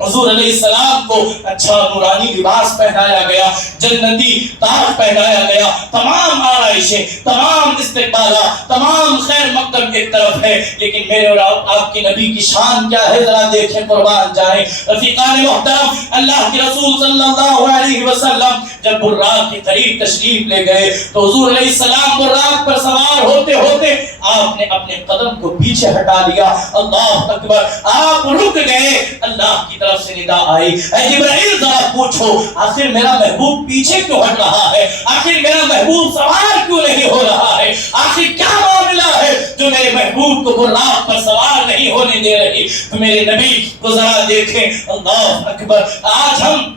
حضور علیہ السلام کو اچھا نورانی لباس پہنایا گیا، جنتی تاج پہنایا گیا، تمام آرائشیں، تمام استقبالات، تمام خیر مقدم ایک طرف ہے، لیکن میرے اور آپ کی نبی کی شان کیا ہے ذرا دیکھیں، قربان جائیں۔ رفیقان محترم، اللہ کے رسول صلی اللہ علیہ وسلم جب براق کے قریب تشریف لے گئے تو حضور علیہ السلام براق پر سوار ہوتے ہوتے آپ نے اپنے قدم کو پیچھے ہٹا دیا. اللہ اکبر. آپ رک گئے. اللہ کی طرف سے ندا آئی, اے جبرائیل ذرا پوچھو آخر میرا محبوب پیچھے کیوں ہٹ رہا ہے, آخر میرا محبوب سوار کیوں نہیں ہو رہا ہے, آخر کیا معاملہ ہے جو میرے محبوب کو براق پر سوار نہیں ہونے دے رہی. تو میرے نبی کو ذرا دیکھیں. اللہ اکبر. آج ہم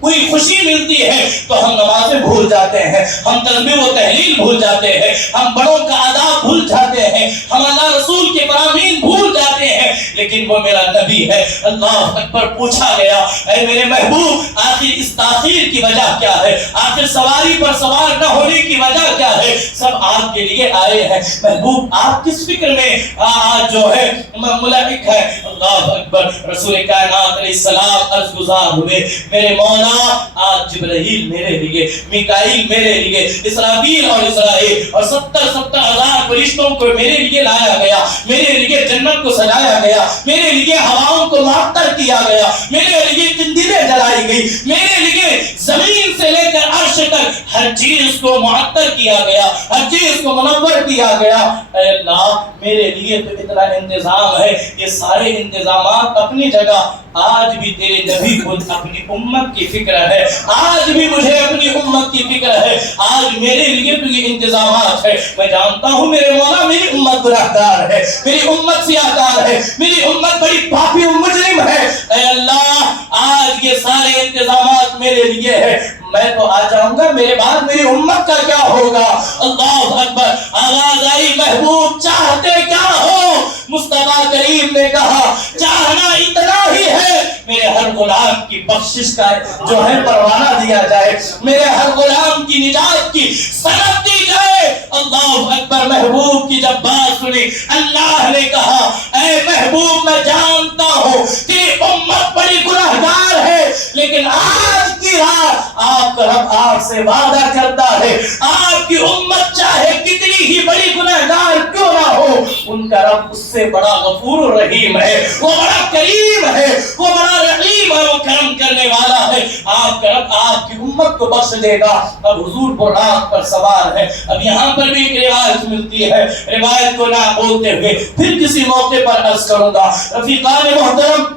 کوئی خوشی ملتی ہے تو ہم نمازیں بھول جاتے ہیں, ہم تسبیح و تحلیل بھول جاتے ہیں, ہم بڑوں کا آداب بھول جاتے ہیں, ہم اللہ رسول کے فرامین بھول جاتے ہیں, لیکن وہ میرا نبی ہے. اللہ اکبر. پوچھا گیا اے میرے محبوب آخر اس تاخیر کی وجہ کیا ہے, آخر سواری پر سوار نہ ہونے کی وجہ کیا ہے؟ سب آپ کے لیے آئے ہیں. محبوب آپ کس فکر میں آج جو ہے ملحق ہے؟ اللہ اکبر. رسول کائنات علیہ السلام عرض گزار ہوئے, میرے مولا آج جبرائیل میرے لیے, میکائیل میرے لیے, اسرافیل اور اسرائیل اور 70,000 فرشتوں کو میرے لیے لایا گیا, میرے لیے جنت کو سجایا گیا, میرے لیے ہواؤں کو معطر کیا گیا, میرے لیے قندیلیں جلائی گئی, میرے لیے زمین سے لے کر عرش تک ہر چیز کو معطر کیا گیا, ہر چیز کو منور کیا گیا. اے اللہ میرے لیے تو اتنا انتظام ہے. یہ سارے انتظامات اپنی جگہ, آج بھی تیرے نبی کو اپنی امت کی فکر ہے, آج بھی مجھے اپنی امت کی فکر ہے, آج میرے لیے تو یہ انتظامات ہے. میں جانتا ہوں میرے مولا میری امت گناہگار ہے, میری امت سیاہکار ہے, میری امت بڑی پاپی و مجرم ہے. اے اللہ آج یہ سارے انتظامات میرے لیے ہے, میں تو آ جاؤں گا, میرے بعد میری امت کا کیا ہوگا؟ اللہ اکبر. آواز آئی محبوب چاہتے کیا ہو؟ مصطفیٰ کریم نے کہا چاہنا اتنا ہی ہے میرے ہر غلام کی بخشش کا جو ہے پروانہ دیا جائے, میرے ہر غلام کی نجات کی سند دی جائے. اللہ اکبر. محبوب کی جب بات سنی اللہ نے کہا اے محبوب میں جانتا ہوں کہ امت بڑی گناہگار ہے, لیکن آج کی رات آپ کا رب آپ سے وعدہ کرتا ہے آپ کی امت چاہے کتنی ہی بڑی گناہگار کیوں نہ ہو, ان کا رب اس سے بڑا غفور و رحیم ہے, وہ بڑا کریم ہے, وہ بڑا رحیم ہے, وہ کرم کرنے والا ہے. آپ کا رب آپ کی امت کو بخش دے گا. اب حضور براق پر سوار ہے. اب یہاں پر بھی ایک روایت ملتی ہے, روایت کو نہ بولتے ہوئے پھر کسی موقع پر عرض کروں گا. رفیقان محترم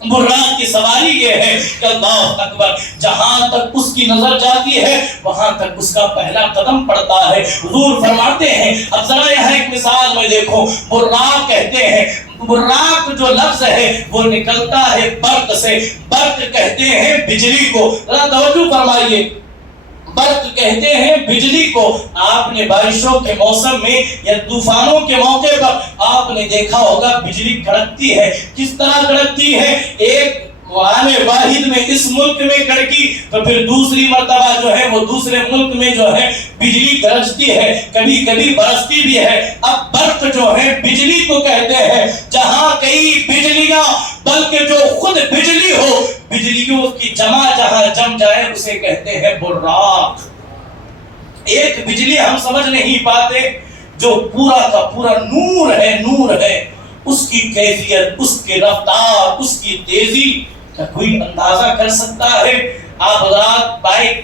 براق کی سواری یہ ہے کہ اللہ اکبر جہاں تک اس کی نظر جاتی ہے وہاں تک اس کا پہلا قدم پڑتا ہے. حضور فرماتے ہیں, اب ذرا یہاں ایک مثال میں دیکھو, براق کہتے ہیں, براق جو لفظ ہے وہ نکلتا ہے برق سے, برق کہتے ہیں بجلی کو. ذرا توجہ فرمائیے, برق کہتے ہیں بجلی کو. آپ نے بارشوں کے موسم میں یا طوفانوں کے موقع پر آپ نے دیکھا ہوگا بجلی کڑکتی ہے. کس طرح کڑکتی ہے؟ ایک آنے واحد میں اس ملک میں کڑکی تو پھر دوسری مرتبہ جو ہے وہ دوسرے ملک میں جو ہے بجلی گرجتی ہے, کبھی کبھی برستی بھی ہے. اب برق جو ہے بجلی کو کہتے ہیں. جہاں کئی بجلیاں بلکہ جو خود بجلی ہو, بجلیوں کی جمع جہاں جم جائے اسے کہتے ہیں براق. ایک بجلی ہم سمجھ نہیں پاتے جو پورا کا پورا نور ہے, نور ہے, اس کی کیفیت, اس کی رفتار, اس کی تیزی کیا کوئی اندازہ کر سکتا ہے؟ آپ حضرات بائک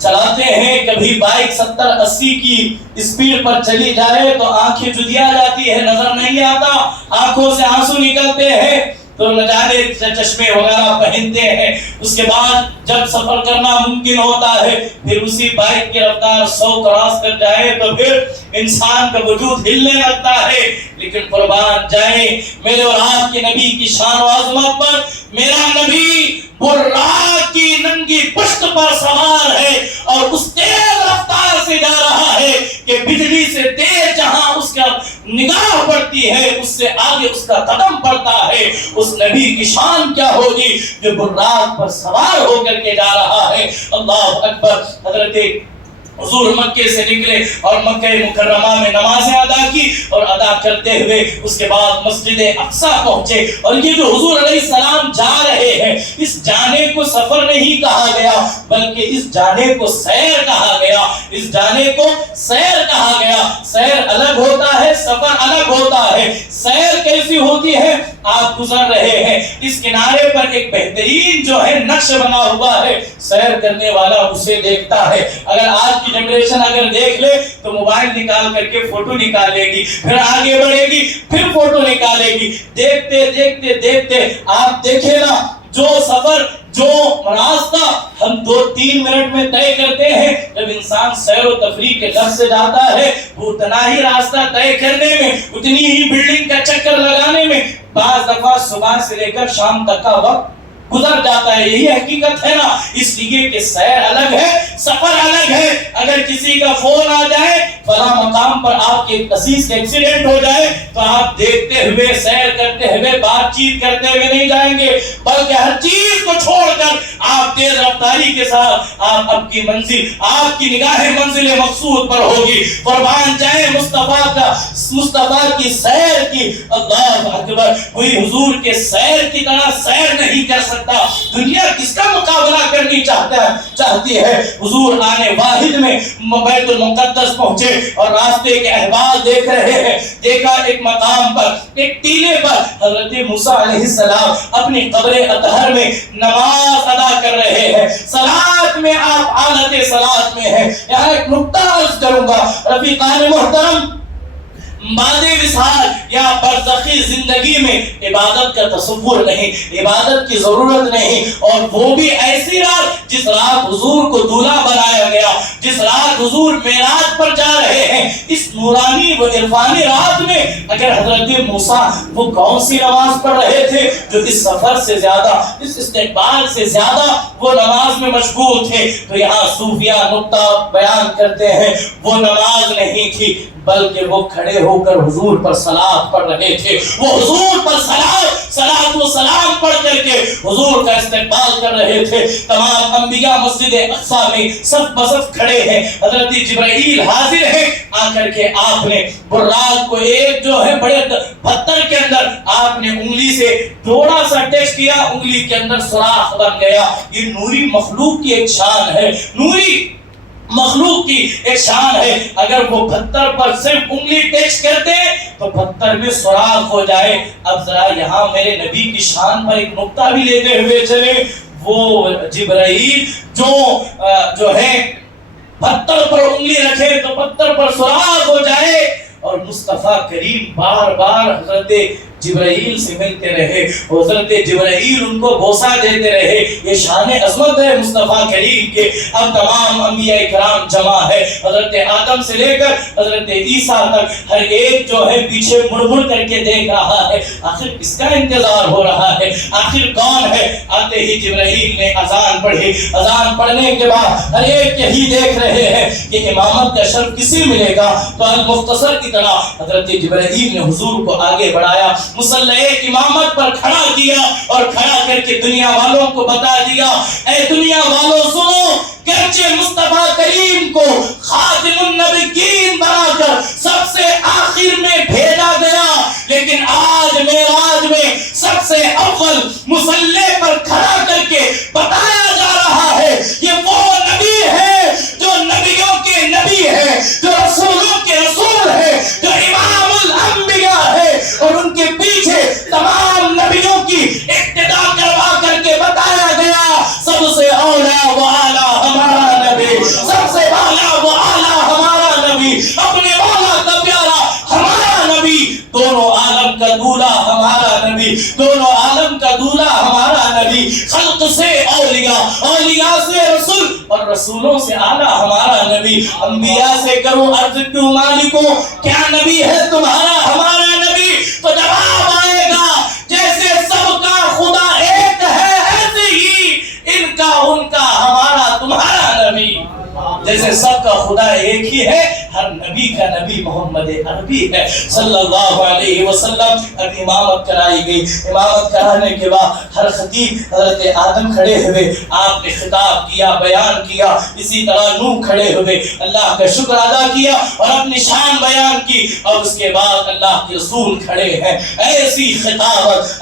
چلاتے ہیں, کبھی بائک 70-80 کی اسپیڈ پر چلی جائے تو آنکھیں جدیا جاتی ہے, نظر نہیں آتا, آنکھوں سے آنسو نکلتے ہیں, تو نہ جانے چشمے وغیرہ پہنتے ہیں. اس کے بعد جب سفر کرنا ممکن ہوتا ہے پھر اسی بائک کی رفتار 100 کراس کر جائے تو پھر انسان کا وجود ہلنے لگتا ہے. لیکن قربان جائیں میرے اور آپ کے نبی کی شان و عظمت پر, میرا نبی براق کی ننگی پشت پر سوار ہے اور اس تیز رفتار سے جا رہا ہے کہ بجلی سے تیز جہاں اس کا نگاہ پڑتی ہے اس سے آگے اس کا قدم پڑتا ہے. اس نبی کی شان کیا ہوگی جو براق پر سوار ہو کر کے جا رہا ہے. اللہ اکبر. حضرت حضور مکے سے نکلے اور مکہ مکرمہ میں نمازیں ادا کی اور ادا کرتے ہوئے اس کے بعد مسجد اقصیٰ پہنچے. اور یہ جو حضور علیہ السلام جا رہے ہیں اس جانے کو سفر نہیں کہا گیا بلکہ اس جانے کو سیر کہا گیا, اس جانے کو سیر کہا گیا. سیر الگ ہوتا ہے, سفر الگ ہوتا ہے. سیر کیسی ہوتی ہے؟ آپ گزر رہے ہیں, اس کنارے پر ایک بہترین جو ہے نقش بنا ہوا ہے, سیر کرنے والا اسے دیکھتا ہے. اگر آج کی جنریشن اگر دیکھ لے تو موبائل نکال کر کے فوٹو نکالے گی, پھر آگے بڑھے گی, پھر فوٹو نکالے گی. دیکھتے دیکھتے دیکھتے آپ دیکھیں نا, جو سفر جو راستہ ہم 2-3 منٹ میں طے کرتے ہیں, جب انسان سیر و تفریح کے گھر سے جاتا ہے وہ اتنا ہی راستہ طے کرنے میں, اتنی ہی بلڈنگ کا چکر لگانے میں بعض دفعہ صبح سے لے کر شام تک کا وقت گزر جاتا ہے. یہی حقیقت ہے نا. اس لیے کہ سیر الگ ہے, سفر الگ ہے. اگر کسی کا فون آ جائے فلاں مقام پر آپ کے عزیز کا ایکسیڈنٹ ہو جائے تو آپ دیکھتے ہوئے, سیر کرتے ہوئے, بات چیت کرتے ہوئے نہیں جائیں گے, بلکہ ہر چیز کو چھوڑ کر آپ تیز رفتاری کے ساتھ آپ کی منزل, آپ کی نگاہ منزل مقصود پر ہوگی. قربان جائے مصطفیٰ کی سیر کی. اللہ اکبر, کوئی حضور کے سیر کی طرح سیر نہیں کر سکتا. دنیا کس کا مقابلہ کرنی چاہتی ہے. حضور آنے واحد میں بیت المقدس پہنچے اور راستے کے احوال دیکھ رہے ہیں. دیکھا ایک مقام پر, ایک ٹیلے پر حضرت موسیٰ علیہ السلام اپنی قبر اطہر میں نماز ادا کر رہے ہیں. صلاۃ میں آپ حالت صلاۃ میں ہیں. یہاں ایک نکتہ عرض کروں گا رفیقان محترم, بعد وصال یا برزخی زندگی میں عبادت کا تصور نہیں, عبادت کی ضرورت نہیں, اور وہ بھی ایسی رات جس رات حضور کو دولہا بنایا گیا, جس رات حضور معراج پر جا رہے ہیں. اس نورانی و عرفانی رات میں اگر حضرت موسیٰ وہ کون سی نماز پڑھ رہے تھے جو اس سفر سے زیادہ, اس استقبال سے زیادہ وہ نماز میں مشغول تھے, تو یہاں صوفیہ نکتہ بیان کرتے ہیں وہ نماز نہیں تھی بلکہ وہ کھڑے ہو کر حضور پر صلاۃ پڑھ رہے تھے. وہ حضور پر صلاۃ و سلام پڑھ کر کے حضور کا استقبال کر رہے تھے. تمام انبیاء مسجد اقصی میں صف بصف کھڑے ہیں. حضرت جبرائیل حاضر ہیں. آ کر کے آپ نے براق کو ایک جو ہے بڑے پتھر کے اندر آپ نے انگلی سے تھوڑا سا ٹچ کیا, انگلی کے اندر سوراخ بن گیا. یہ نوری مخلوق کی ایک شان ہے, نوری مخلوق کی ایک شان ہے. اگر وہ پتھر پر صرف انگلی ٹچ کرتے تو پتھر میں سوراخ ہو جائے. اب ذرا یہاں میرے نبی کی شان پر ایک نقطہ بھی لیتے ہوئے چلے. وہ جبرائیل جو ہے پتھر پر انگلی رکھے تو پتھر پر سوراخ ہو جائے, اور مصطفیٰ کریم بار بار حضرت جبرائیل سے ملتے رہے, حضرت جبرائیل ان کو بوسہ دیتے رہے. یہ شان عظمت ہے مصطفیٰ کریم کے. اب تمام انبیاء کرام جمع ہے, حضرت آدم سے لے کر حضرت عیسیٰ تک ہر ایک جو ہے پیچھے مڑ مڑ کر کے دیکھ رہا ہے, آخر کس کا انتظار ہو رہا ہے, آخر کون ہے. آتے ہی جبرائیل نے اذان پڑھی. اذان پڑھنے کے بعد ہر ایک یہی دیکھ رہے ہیں کہ امامت کا شرف کسے ملے گا. تو المختصر کی طرح حضرت جبرائیل نے حضور کو آگے بڑھایا, مصلی امامت پر کھڑا کیا اور کھڑا کر کے دنیا والوں کو بتا دیا, اے دنیا والوں سنو, گرچہ مصطفیٰ کریم کو خاتم النبیین بنا کر سب سے آخر میں بھیجا گیا, لیکن آج معراج میں سب سے اول مصلی پر کھڑا کر کے بتایا جا رہا ہے یہ وہ نبی ہے جو نبیوں کے نبی ہے, جو رسولوں کے رسول ہے, جو امام الانبیاء ہے, اور ان کے پیچھے تمام نبیوں کی اقتدا کروا کر کے بتایا گیا سب سے اولا و اعلیٰ ہمارا نبی, سب سے اعلیٰ و اعلیٰ ہمارا نبی, اپنے مولا کا پیارا ہمارا نبی, دونوں عالم کا دولہا ہمارا نبی, دونوں عالم کا دولہا ہمارا نبی, خلق سے اولیاء, اولیاء سے رسول, اور رسولوں سے اعلیٰ ہمارا نبی. انبیاء سے کرو عرض کیوں مالکو, کیا نبی ہے تمہارا ہمارا نبی؟ تو جواب آئے گا جیسے سب کا خدا ایک ہے ایسے ہی ان کا ان کا ہمارا تمہارا نبی. جیسے سب کا خدا ایک ہی ہے, ہر نبی کا نبی محمد عربی ہے صلی اللہ علیہ وسلم. اب امامت کرائی گئی. امامت کرانے کے بعد ہر خطیب حضرت آدم کھڑے ہوئے, آپ نے خطاب کیا, بیان کیا. اسی طرح نوح کھڑے ہوئے, اللہ کا شکر ادا کیا اور اپنی شان بیان کی. اور اس کے بعد اللہ کے رسول کھڑے ہیں. ایسی خطابت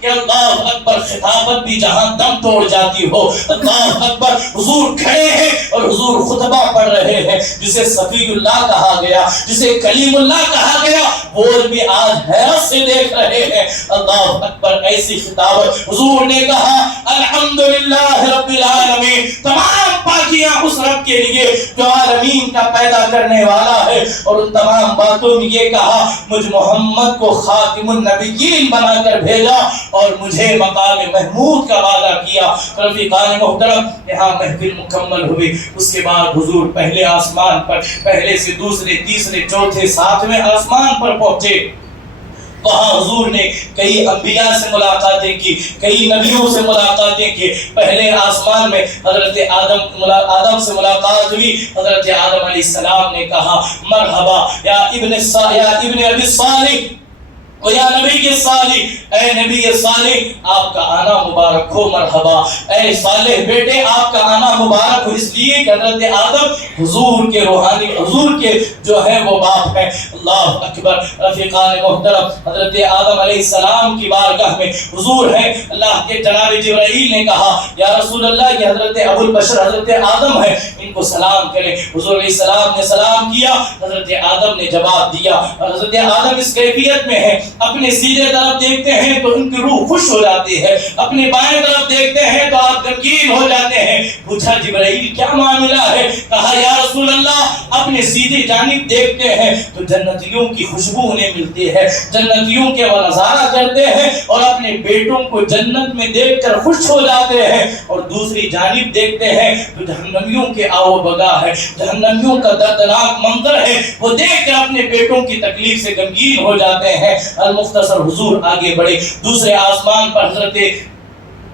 کہ اللہ اکبر, خطابت بھی جہاں دم توڑ جاتی ہو. اللہ اکبر, حضور کھڑے ہیں اور حضور خطبہ پڑھ رہے ہیں, جسے صفی نبی اللہ کہا گیا, جسے کلیم اللہ کہا گیا, وہ بھی آج حیرت سے دیکھ رہے ہیں. اللہ اکبر. ایسی خطابت حضور نے کہا الحمدللہ رب العالمین, تمام پاکیاں اس رب کے لیے جو عالمین کا پیدا کرنے والا ہے. اور ان تمام باتوں میں یہ کہا مجھ محمد کو خاتم النبیین بنا کر بھیجا اور مجھے مقام محمود کا وعدہ کیا. رفیقان محترم, یہاں محفل مکمل ہوئی. اس کے بعد حضور پہلے آسمان پر, پہلے سے دوسرے تیسرے چوتھے ساتویں آسمان پر پہنچے. وہاں حضور نے کئی انبیاء سے ملاقاتیں کی, کئی نبیوں سے ملاقاتیں کی. پہلے آسمان میں حضرت آدم سے ملاقات ہوئی. حضرت آدم علیہ السلام نے کہا مرحبا یا ابن ابی صالح و یا نبی صالح, اے نبی صالح آپ کا آنا مبارک ہو. مرحبا اے صالح بیٹے آپ کا آنا مبارک ہو. اس لیے کہ حضرت آدم حضور کے روحانی, حضور کے جو ہے وہ باپ ہیں. اللہ اکبر. رفیقان محترم, حضرت آدم علیہ السلام کی بارگاہ میں حضور ہیں. اللہ کے جناب جبرائیل نے کہا یا رسول اللہ یہ حضرت ابو البشر حضرت آدم ہے, ان کو سلام کریں. حضور علیہ السلام نے سلام کیا. حضرت آدم نے جواب دیا. اور حضرت آدم اس کیفیت میں ہے, اپنے سیدھے طرف دیکھتے ہیں تو ان کی روح خوش ہو جاتی ہے, اپنے بائیں طرف دیکھتے ہیں تو آپ غمگین ہو جاتے ہیں. پوچھا جبرائیل کیا معاملہ ہے؟ کہا یا رسول اللہ اپنے سیدھی جانب دیکھتے ہیں تو جنتیوں کی خوشبو انہیں ملتی ہے, جنتیوں کے وہ نظارہ کرتے ہیں اور اپنے بیٹوں کو جنت میں دیکھ کر خوش ہو جاتے ہیں. اور دوسری جانب دیکھتے ہیں تو جہنمیوں کے آو بگا ہے, جہنمیوں کا دردناک منظر ہے, وہ دیکھ کر اپنے بیٹوں کی تکلیف سے غمگین ہو جاتے ہیں. المختصر حضور آگے بڑھے. دوسرے آسمان پر حضرت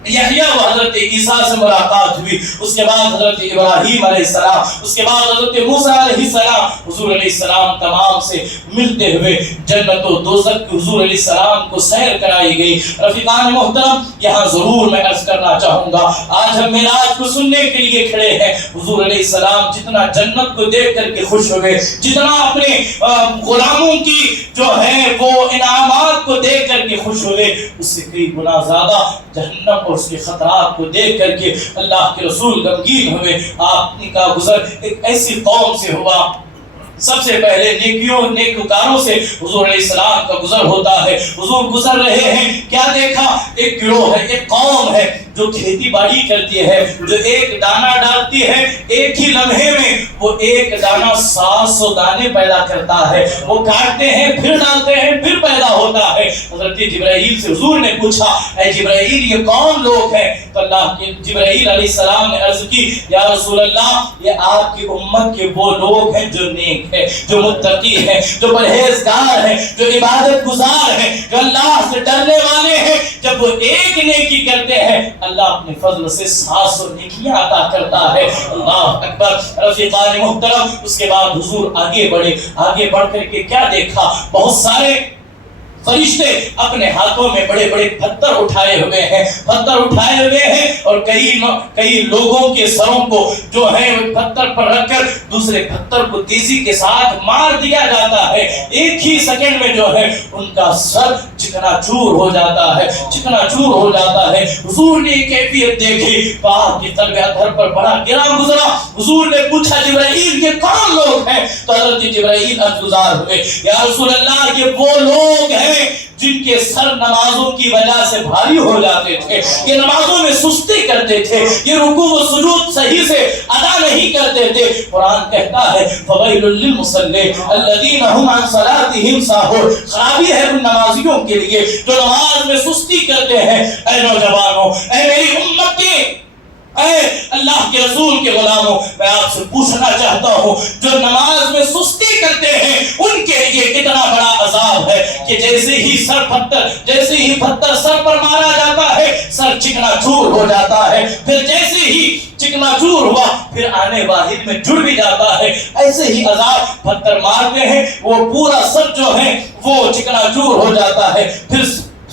یحییٰ و حضرت عیسیٰ سے ملاقات ہوئی. اس کے بعد حضرت ابراہیم علیہ السلام, اس کے بعد حضرت موسیٰ علیہ السلام. حضور علیہ السلام تمام سے ملتے ہوئے جنت و دوزخ کی حضور علیہ السلام کو سیر کرائی گئی. رفیقان محترم, یہاں ضرور میں عرض کرنا چاہوں گا, آج ہم معراج کو سننے کے لیے کھڑے ہیں. حضور علیہ السلام جتنا جنت کو دیکھ کر کے خوش ہوئے, جتنا اپنے غلاموں کی جو ہے وہ انعامات کو دیکھ کر کے خوش ہوئے, اس سے کئی گنا زیادہ جہنم اور اس کے خطرات کو دیکھ کر کے اللہ کے رسول غمگین ہوئے. آپ کا گزر ایک ایسی قوم سے ہوا, سب سے پہلے نیکوکاروں سے حضور علیہ السلام کا گزر ہوتا ہے. حضور گزر رہے ہیں, کیا دیکھا؟ ایک گروہ ہے, ایک قوم ہے جو کھیتی باڑی کرتی ہے, جو ایک دانہ ڈالتی ہے, ایک ہی لمحے میں وہ ایک دانہ 700 دانے پیدا کرتا ہے. وہ کاٹتے ہیں, پھر ڈالتے ہیں, پھر پیدا ہوتا ہے. حضرت جبرائیل سے حضور نے پوچھا اے جبرائیل یہ کون لوگ ہیں؟ تو اللہ کے جبرائیل علیہ السلام نے عرض کی یا رسول اللہ یہ آپ کی امت کے وہ لوگ ہیں جو نیک ہے, جو متقی ہے, جو پرہیزگار ہے, جو عبادت گزار ہے, جو اللہ سے ڈرنے والے ہیں. جب وہ ایک نیکی کرتے ہیں اللہ اپنے فضل سے 700 نیکیاں عطا کرتا ہے. اللہ اکبر. رفیقان محترم, اس کے بعد حضور آگے بڑھے. آگے بڑھ کر کے کیا دیکھا؟ بہت سارے فرشتے اپنے ہاتھوں میں بڑے بڑے پتھر اٹھائے ہوئے ہیں, پتھر اٹھائے ہوئے ہیں, اور کئی لوگوں کے سروں کو جو ہے پتھر پر رکھ کر دوسرے پتھر کو تیزی کے ساتھ مار دیا جاتا ہے. ایک ہی سیکنڈ میں جو ہے ان کا سر چکنا چور ہو جاتا ہے, چکنا چور ہو جاتا ہے. حضور نے یہ کیفیت دیکھی تو آپ کی قلب اطہر پر بڑا گراں گزرا. حضور نے پوچھا جبرائیل یہ کون لوگ ہیں؟ تو حضرت جبرائیل عرضگزار ہوئے یا رسول اللہ یہ وہ لوگ ہیں جن کے سر نمازوں کی وجہ سے بھاری ہو جاتے تھے, یہ نمازوں میں سستی کرتے تھے, یہ رکوع و سجود صحیح سے ادا نہیں کرتے تھے. قرآن کہتا ہے فویل للمصلین الذین هم عن صلاتهم ساہون, خرابی ہے ان نمازیوں کے لیے جو نماز میں سستی کرتے ہیں. اے نوجوانوں, اے میری امت کے, اے اللہ کے رسول کے غلاموں, میں آپ سے پوچھنا چاہتا ہوں جو نماز میں سستی کرتے ہیں ان کے لیے کتنا بڑا عذاب ہے کہ جیسے ہی پتھر سر پر مارا جاتا ہے سر چکنا چور ہو جاتا ہے, پھر جیسے ہی چکنا چور ہوا پھر آنے واحد میں جڑ بھی جاتا ہے. ایسے ہی عذاب, پتھر مارتے ہیں وہ پورا سر جو ہے وہ چکنا چور ہو جاتا ہے, پھر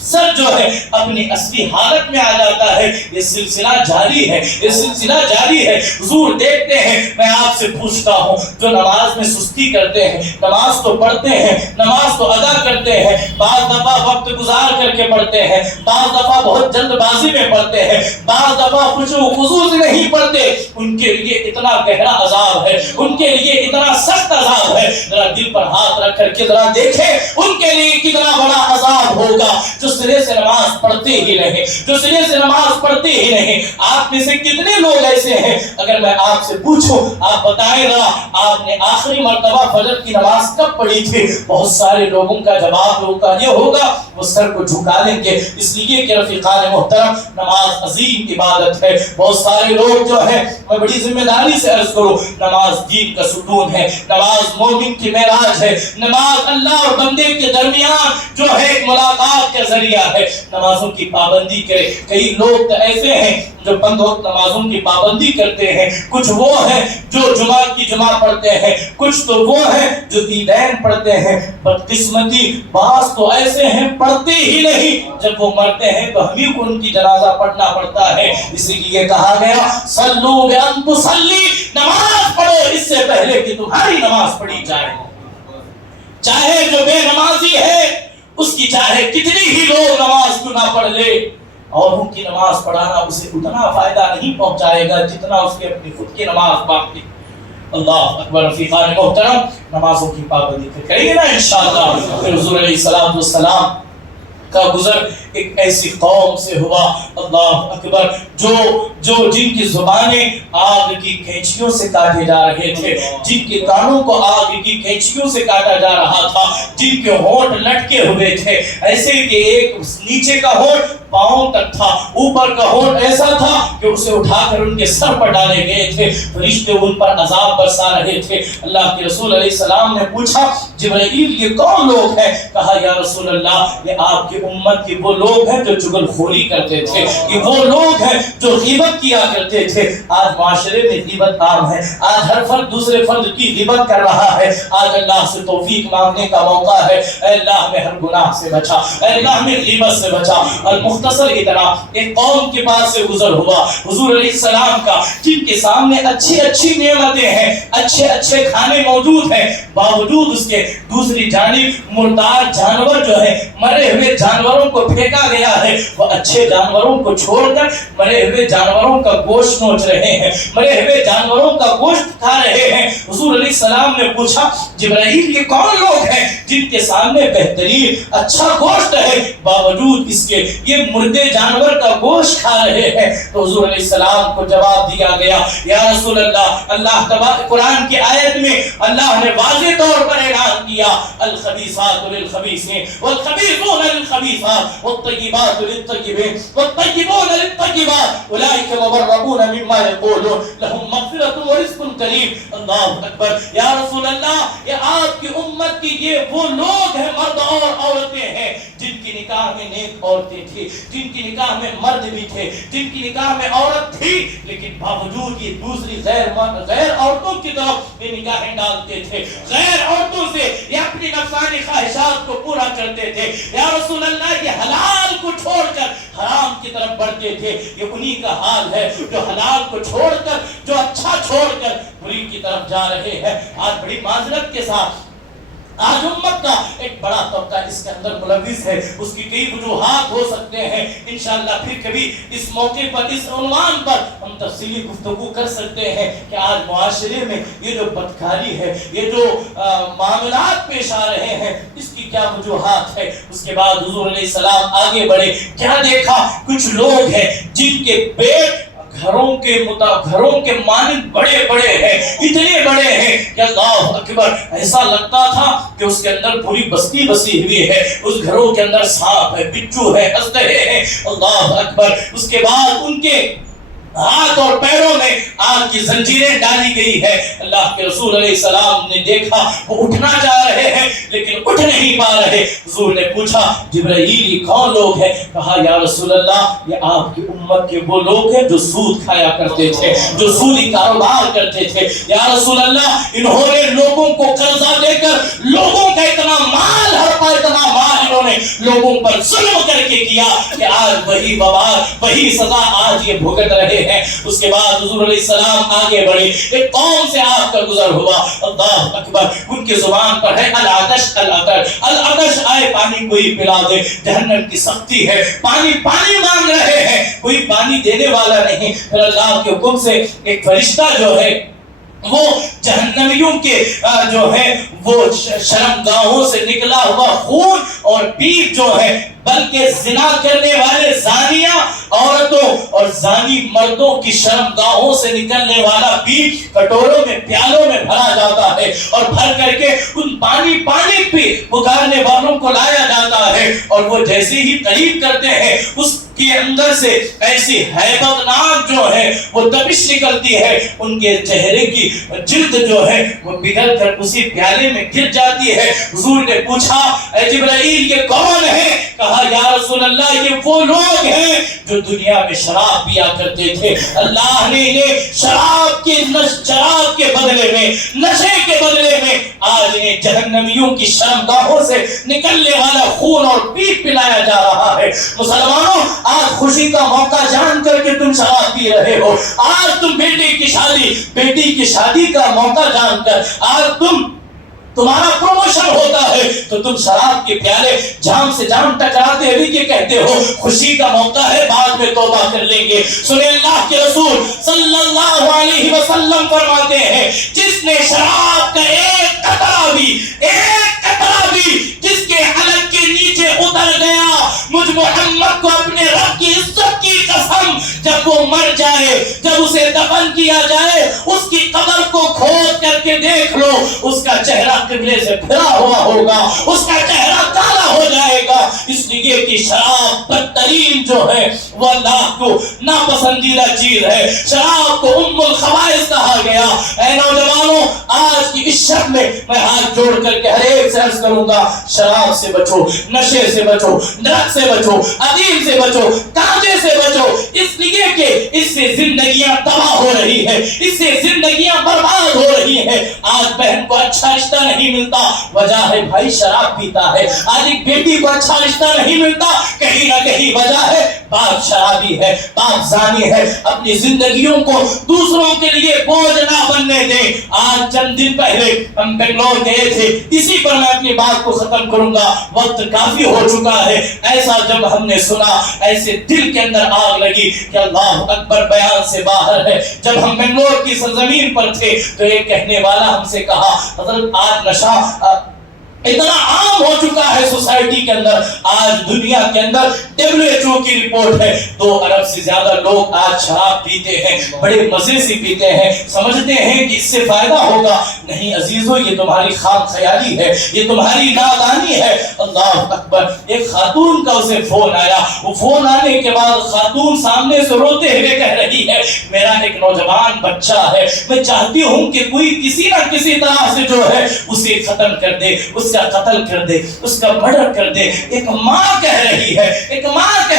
سر جو ہے اپنی اصلی حالت میں آ جاتا ہے۔ یہ سلسلہ جاری ہے، یہ سلسلہ جاری ہے۔ حضور دیکھتے ہیں، میں آپ سے پوچھتا ہوں، جو نماز میں سستی کرتے ہیں، نماز تو پڑھتے ہیں، نماز تو ادا کرتے ہیں، بعض دفعہ وقت گزار کر کے پڑھتے ہیں، بعض دفعہ بہت جلد بازی میں پڑھتے ہیں، بعض دفعہ خشوع و خضوع سے نہیں پڑھتے، ان کے لیے اتنا گہرا عذاب ہے، ان کے لیے اتنا سخت عذاب ہے۔ ذرا دل پر ہاتھ رکھ کر کے ذرا دیکھیں ان کے لیے کتنا بڑا عذاب ہوگا جو سرے سے نماز پڑھتے ہی نہیں، جو سرے سے نماز پڑھتے ہی نہیں۔ آپ میں سے کتنے لوگ ایسے ہیں، اگر میں آپ سے پوچھوں آپ بتائیں گا آپ نے آخری مرتبہ فجر کی نماز کب پڑھی تھی؟ بہت سارے لوگوں کا جواب یہ ہوگا، وہ سر کو جھکا لیں گے، اس لیے کہ رفیقان محترم نماز عظیم عبادت ہے۔ بہت سارے لوگ جو ہے، میں بڑی ذمہ داری سے عرض کروں، نماز دین کا ستون ہے، نماز مومن کی معراج ہے، نماز اللہ اور بندے کے درمیان جو ہے ایک ملاقات کا ذریعہ ہے۔ نمازوں کی پابندی کرے، کئی لوگ تو ایسے ہیں جو بند وقت نمازوں کی پابندی کرتے ہیں، کچھ وہ ہیں جو جمعہ کی جمعہ پڑھتے ہیں، کچھ تو وہ ہیں جو عیدین پڑھتے ہیں۔ بدقسمتی بعض تو ایسے ہیں پڑھتے ہی نہیں، جب وہ مرتے ہیں تو ہمیں کو ان کی جنازہ پڑھنا پڑتا ہے۔ اسی لیے کہا گیا صلو بان تصلی، نماز پڑھو اس سے پہلے کہ تمہاری نماز پڑھی جائے۔ چاہے جو بے نمازی ہے اس کی چاہے کتنی ہی لوگ نماز کیوں نہ پڑھ لے، اور ان کی نماز پڑھانا اسے اتنا فائدہ نہیں پہنچائے گا جتنا اس کے اپنی خود کی نماز باقی۔ اللہ اکبر۔ رفیقان محترم نمازوں کی پابندی کریں گے نا انشاءاللہ۔ پھر حضور علیہ السلام کا گزر ایک ایسی قوم سے ہوا، اللہ اکبر، جو جن کی زبانیں آگ کی کینچیوں سے کاٹے جا رہے تھے، جن کے کانوں کو آگ کی کینچیوں سے کاٹا جا رہا تھا، جن کے ہونٹ لٹکے ہوئے تھے، ایسے کہ ایک نیچے کا ہونٹ پاؤں تک تھا، اوپر کا ہونٹ ایسا تھا کہ اسے اٹھا کر ان کے سر پر ڈالے گئے تھے، فرشتے ان پر عذاب برسا رہے تھے۔ اللہ کے رسول علیہ السلام نے پوچھا جبرائیل یہ کون لوگ ہیں؟ کہا یا رسول اللہ یہ آپ کی امت کے وہ لوگ ہیں جو چغل خوری کرتے تھے، یہ وہ لوگ ہیں جو غیبت کیا کرتے تھے۔ آج معاشرے میں غیبت عام ہے، آج ہر فرد دوسرے فرد کی غیبت کر رہا ہے۔ آج اللہ سے توفیق مانگنے کا موقع ہے، اے اللہ ہمیں ہر گناہ سے بچا، اے اللہ ہمیں غیبت سے بچا۔ مختصر اتنا، ایک قوم کے پاس سے گزر ہوا حضور علیہ السلام کا، جن کے سامنے اچھی اچھی نعمتیں ہیں، اچھے اچھے کھانے موجود ہیں، باوجود اس کے دوسری جانب مردار جانور جو ہے، مرے ہوئے جانوروں کو پھینکا گیا ہے، وہ اچھے جانوروں کو چھوڑ کر مرے ہوئے جانوروں کا گوشت نوچ رہے ہیں، مرے ہوئے جانوروں کا گوشت کھا رہے ہیں۔ حضور علیہ السلام نے پوچھا جبرائیل یہ کون لوگ ہیں جن کے سامنے بہترین اچھا گوشت ہے، باوجود اس کے یہ مردے جانور کا گوشت کھا رہے ہیں؟ تو حضور علیہ السلام کو جواب دیا گیا یا رسول اللہ، اللہ تبارک قرآن کی آیت میں اللہ نے واضح طور پر اعلان کیا الخبیثات للخبیثین والخبیثون للخبیثات والطیبات للطیبین والطیبون للطیبات اولئک مبرؤون مما یقولون لهم مغفرۃ ورزق کریم۔ اللہ اکبر۔ یا رسول اللہ یہ آپ کی امت کی یہ وہ لوگ ہیں، مرد اور عورتیں ہیں جن کی نکاح میں نیک عورتیں تھی، جن کی نکاح میں مرد بھی تھے، جن کی نکاح میں عورت تھی، لیکن باوجود یہ دوسری غیر عورتوں کی طرف یہ نکاحیں ڈالتے تھے، غیر عورتوں سے یہ اپنی نفسانی خواہشات کو پورا کرتے تھے۔ یا رسول اللہ یہ حلال کو چھوڑ کر حرام کی طرف بڑھتے تھے۔ یہ انہی کا حال ہے جو حلال کو چھوڑ کر، جو اچھا چھوڑ کر بری کی طرف جا رہے ہیں۔ آج بڑی معذرت کے ساتھ آج امت کا ایک بڑا طبقہ اس کے اندر ملوث ہے، اس کی کئی وجوہات ہو سکتے ہیں، انشاءاللہ پھر کبھی اس موقع پر اس عنوان پر ہم تفصیلی گفتگو کر سکتے ہیں کہ آج معاشرے میں یہ جو بدکاری ہے، یہ جو معاملات پیش آ رہے ہیں، اس کی کیا وجوہات ہے۔ اس کے بعد حضور علیہ السلام آگے بڑھے، کیا دیکھا کچھ لوگ ہیں جن کے پیٹ گھروں کے مانند بڑے بڑے ہیں، اتنے بڑے ہیں کہ اللہ اکبر ایسا لگتا تھا کہ اس کے اندر پوری بستی بسی ہوئی ہے، اس گھروں کے اندر سانپ ہے، بچھو ہے، اژدہے ہیں، اللہ اکبر۔ اس کے بعد ان کے ہاتھ اور پیروں میں آگ کی زنجیریں ڈالی گئی ہے۔ اللہ کے رسول علیہ السلام نے دیکھا وہ اٹھنا چاہ رہے ہیں لیکن اٹھ نہیں پا رہے۔ حضور نے پوچھا جبرائیل یہ کون لوگ ہیں؟ کہا یا رسول اللہ یہ آپ کی امت کے وہ لوگ ہیں جو سود کھایا کرتے تھے، جو سودی کاروبار کرتے تھے۔ یا رسول اللہ انہوں نے لوگوں کو قرضہ دے کر لوگوں کا اتنا مال ہڑپا، اتنا مال انہوں نے لوگوں پر ظلم کر کے کیا کہ آج وہی وبال وہی سزا آج یہ بھگت رہے ہیں۔ اس کے بعد حضور علیہ السلام آگے بڑھے، ایک قوم سے آپ کا گزر ہوا، اللہ اکبر، ان کی زبان پر ہے العطش العطش العطش، آئے پانی کوئی پلا دے۔ جہنم کی سختی ہے، پانی پانی مانگ رہے ہیں، کوئی پانی دینے والا نہیں۔ پھر اللہ کے حکم سے ایک فرشتہ جو ہے وہ جہنمیوں کے جو ہے وہ شرمگاہوں سے نکلا ہوا خون اور پیپ جو ہے، بلکہ زنا کرنے والے زانیہ عورتوں اور زانی مردوں کی شرمگاہوں سے نکلنے والا پیپ کٹوروں میں پیالوں میں بھرا جاتا ہے، اور بھر کر کے ان پانی پانی پی پکارنے والوں کو لایا جاتا ہے، اور وہ جیسے ہی قریب کرتے ہیں اس کے اندر سے ایسی ہیبت ناک جو ہے وہ تپش نکلتی ہے، ان کے چہرے کی جلد جو ہے وہ پگھل کر اسی پیالے میں گر جاتی ہے۔ حضور نے پوچھا اے جبرائیل یہ کون ہے؟ کہا یا رسول اللہ یہ وہ لوگ ہیں جو دنیا میں شراب پیا کرتے تھے، اللہ نے انہیں شراب کے بدلے میں، نشے کے بدلے میں آج انہیں جہنمیوں کی شرمگاہوں سے نکلنے والا خون اور پیپ پلایا جا رہا ہے۔ مسلمانوں، آج خوشی کا موقع جان کر کے تم شراب پی رہے ہو، آج تم بیٹی کی شادی کا موقع جان کر آج تمہارا پروموشن ہوتا ہے تو تم شراب کے پیالے جام سے جام ٹکراتے ہوئے یہ کہتے ہو خوشی کا موقع ہے بعد میں توبہ کر لیں گے۔ سنیں اللہ کے رسول صلی اللہ علیہ وسلم فرماتے ہیں جس نے شراب کا ایک قطرہ بھی جس کے حلق کے نیچے اتر گیا، مجھ محمد کو اپنے رب کی عزت کی قسم، جب وہ مر جائے، جب اسے دفن کیا جائے، اس کی قبر کو کھود کر کے دیکھ لو، اس کا چہرہ قبلے سے پھرا ہوا ہوگا، اس کا چہرہ کالا ہو جائے گا، اس لیے کہ شراب بدترین جو ہے وہ اللہ کو ناپسندیدہ چیز ہے۔ شراب کو ام الخبائث کہا گیا۔ اے نوجوانوں، آج کی اس شب میں ہاتھ جوڑ کر کے ہر ایک سے عرض کروں گا شراب سے بچو، نشے سے بچو، ڈرگ سے بچو، ادیم سے بچو، گانجے سے بچو، اس لیے کہ اس سے زندگیاں تباہ ہو رہی ہے، اس سے زندگیاں برباد ہو رہی ہیں۔ آج بہن کو اچھا رشتہ نہیں ملتا، وجہ ہے بھائی شراب پیتا ہے۔ آج ایک بیٹی کو اچھا رشتہ نہیں ملتا، کہیں نہ کہیں وجہ ہے باپ شرابی ہے، باپ زانی ہے۔ اپنی زندگیوں کو دوسروں کے لیے بوجھ نہ بننے دیں۔ آج چند دن پہلے ہم بنگلور گئے تھے، اسی پر میں اپنی بات کو ختم کروں گا، وقت کافی ہو چکا ہے۔ ایسا جب ہم نے سنا، ایسے دل کے اندر آگ لگی کہ اللہ اکبر بیان سے باہر ہے۔ جب ہم بنگلور کی سرزمین پر تھے تو ایک کہنے والا ہم سے کہا حضرت آج نشہ اتنا عام ہو چکا ہے سوسائٹی کے اندر، آج دنیا کے اندر WHO کی رپورٹ ہے 2 ارب سے زیادہ لوگ آج شراب پیتے ہیں، بڑے مزے سے پیتے ہیں، سمجھتے ہیں کہ اس سے فائدہ ہوگا۔ نہیں عزیزو، یہ تمہاری خام خیالی ہے، یہ تمہاری نادانی ہے۔ اللہ اکبر، ایک خاتون کا اسے فون آیا، وہ فون آنے کے بعد خاتون سامنے سے روتے ہوئے کہہ رہی ہے میرا ایک نوجوان بچہ ہے، میں چاہتی ہوں کہ کوئی کسی نہ کسی طرح سے جو ہے اسے ختم کر دے، اس کا قتل کر دے، اس کا مرڈر کر دے۔ ایک ماں کہہ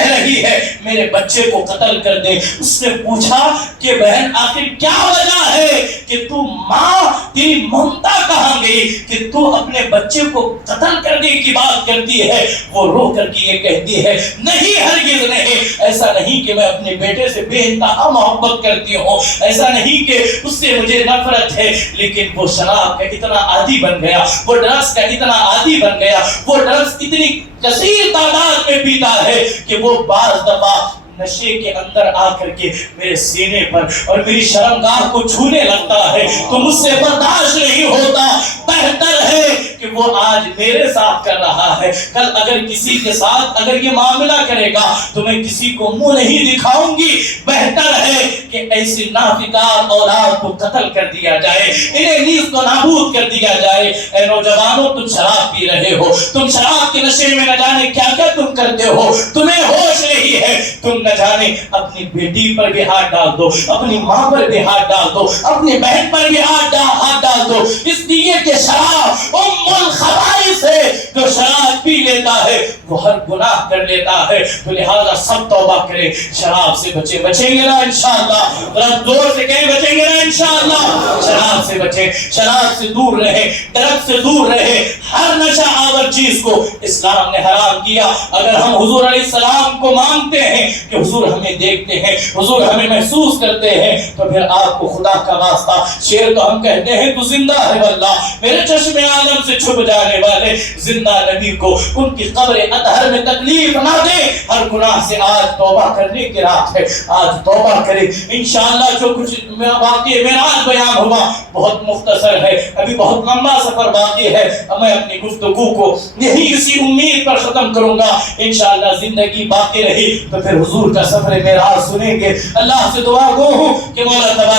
رہی ہے میرے بچے کو قتل کر دے۔ اس نے پوچھا کہ بہن آخر کیا وجہ ہے کہ تو ماں، تیری ممتا کہاں گئی کہ تو اپنے بچے کو قتل کرنے کی بات کرتی ہے؟ وہ رو کر کے یہ کہتی ہے نہیں ہرگز نہیں، ایسا نہیں کہ میں اپنے بیٹے سے بے انتہا محبت کرتی ہوں، ایسا نہیں کہ اس سے مجھے نفرت ہے، لیکن وہ شراب کا اتنا عادی بن گیا، وہ ڈرگس کا اتنا عادی بن گیا، وہ ڈرگس اتنی کثیر تعداد میں پیتا ہے کہ وہ بعض دفعہ نشے کے اندر آ کر کے میرے سینے پر اور میری شرمگاہ کو چھونے لگتا ہے تو مجھ سے برداشت نہیں ہوتا۔ بہتر ہے کہ وہ آج میرے ساتھ کر رہا ہے، کل اگر کسی کے ساتھ اگر یہ معاملہ کرے گا تو میں کسی کو منہ نہیں دکھاؤں گی۔ بہتر ہے کہ ایسی نافکار اولاد کو قتل کر دیا جائے، انہیں نیز کو نابود کر دیا جائے۔ اے نوجوانوں، تم شراب پی رہے ہو، تم شراب کے نشے میں نہ جانے کیا کیا تم کرتے ہو، تمہیں ہوش نہیں ہے۔ تم نہ جانے اپنی بیٹی پر بھی ہاتھ ڈال دو، اپنی ماں پر بھی ہاتھ ڈال دو، اپنی بہن پر بھی ہاتھ ڈال دو، اس لیے کہ شراب ام الخبائث ہے۔ جو شراب پی لیتا ہے وہ ہر گناہ کر لیتا ہے. تو لہذا سب توبہ کرے, شراب سے بچیں گے نا انشاءاللہ, رب زور سے کہیں بچیں گے نا انشاءاللہ. شراب سے بچیں, شراب سے دور رہے, ڈرگ سے دور رہے, ہر نشہ آور چیز کو اسلام نے حرام کیا. اگر ہم حضور علیہ السلام کو مانتے ہیں کہ حضور ہمیں دیکھتے ہیں, حضور ہمیں محسوس کرتے ہیں, تو پھر آپ کو خدا کا واسطہ, شیر تو ہم کہتے ہیں تو زندہ ہے واللہ, میرے چشم عالم سے چھپ جانے والے زندہ نبی کو ان کی قبر اطہر میں تکلیف نہ دے. ہر گناہ سے آج توبہ کرنے کی رات ہے, آج توبہ کرے انشاءاللہ. جو کچھ واقعہ معراج بیان ہوا بہت مختصر ہے, ابھی بہت لمبا سفر باقی ہے. میں اپنی گفتگو کو یہی اسی امید پر ختم کروں گا, انشاءاللہ زندگی باقی رہی تو پھر حضور کا سفر معراج سنیں گے. اللہ سے دعا گو ہوں کہ مولا تبارک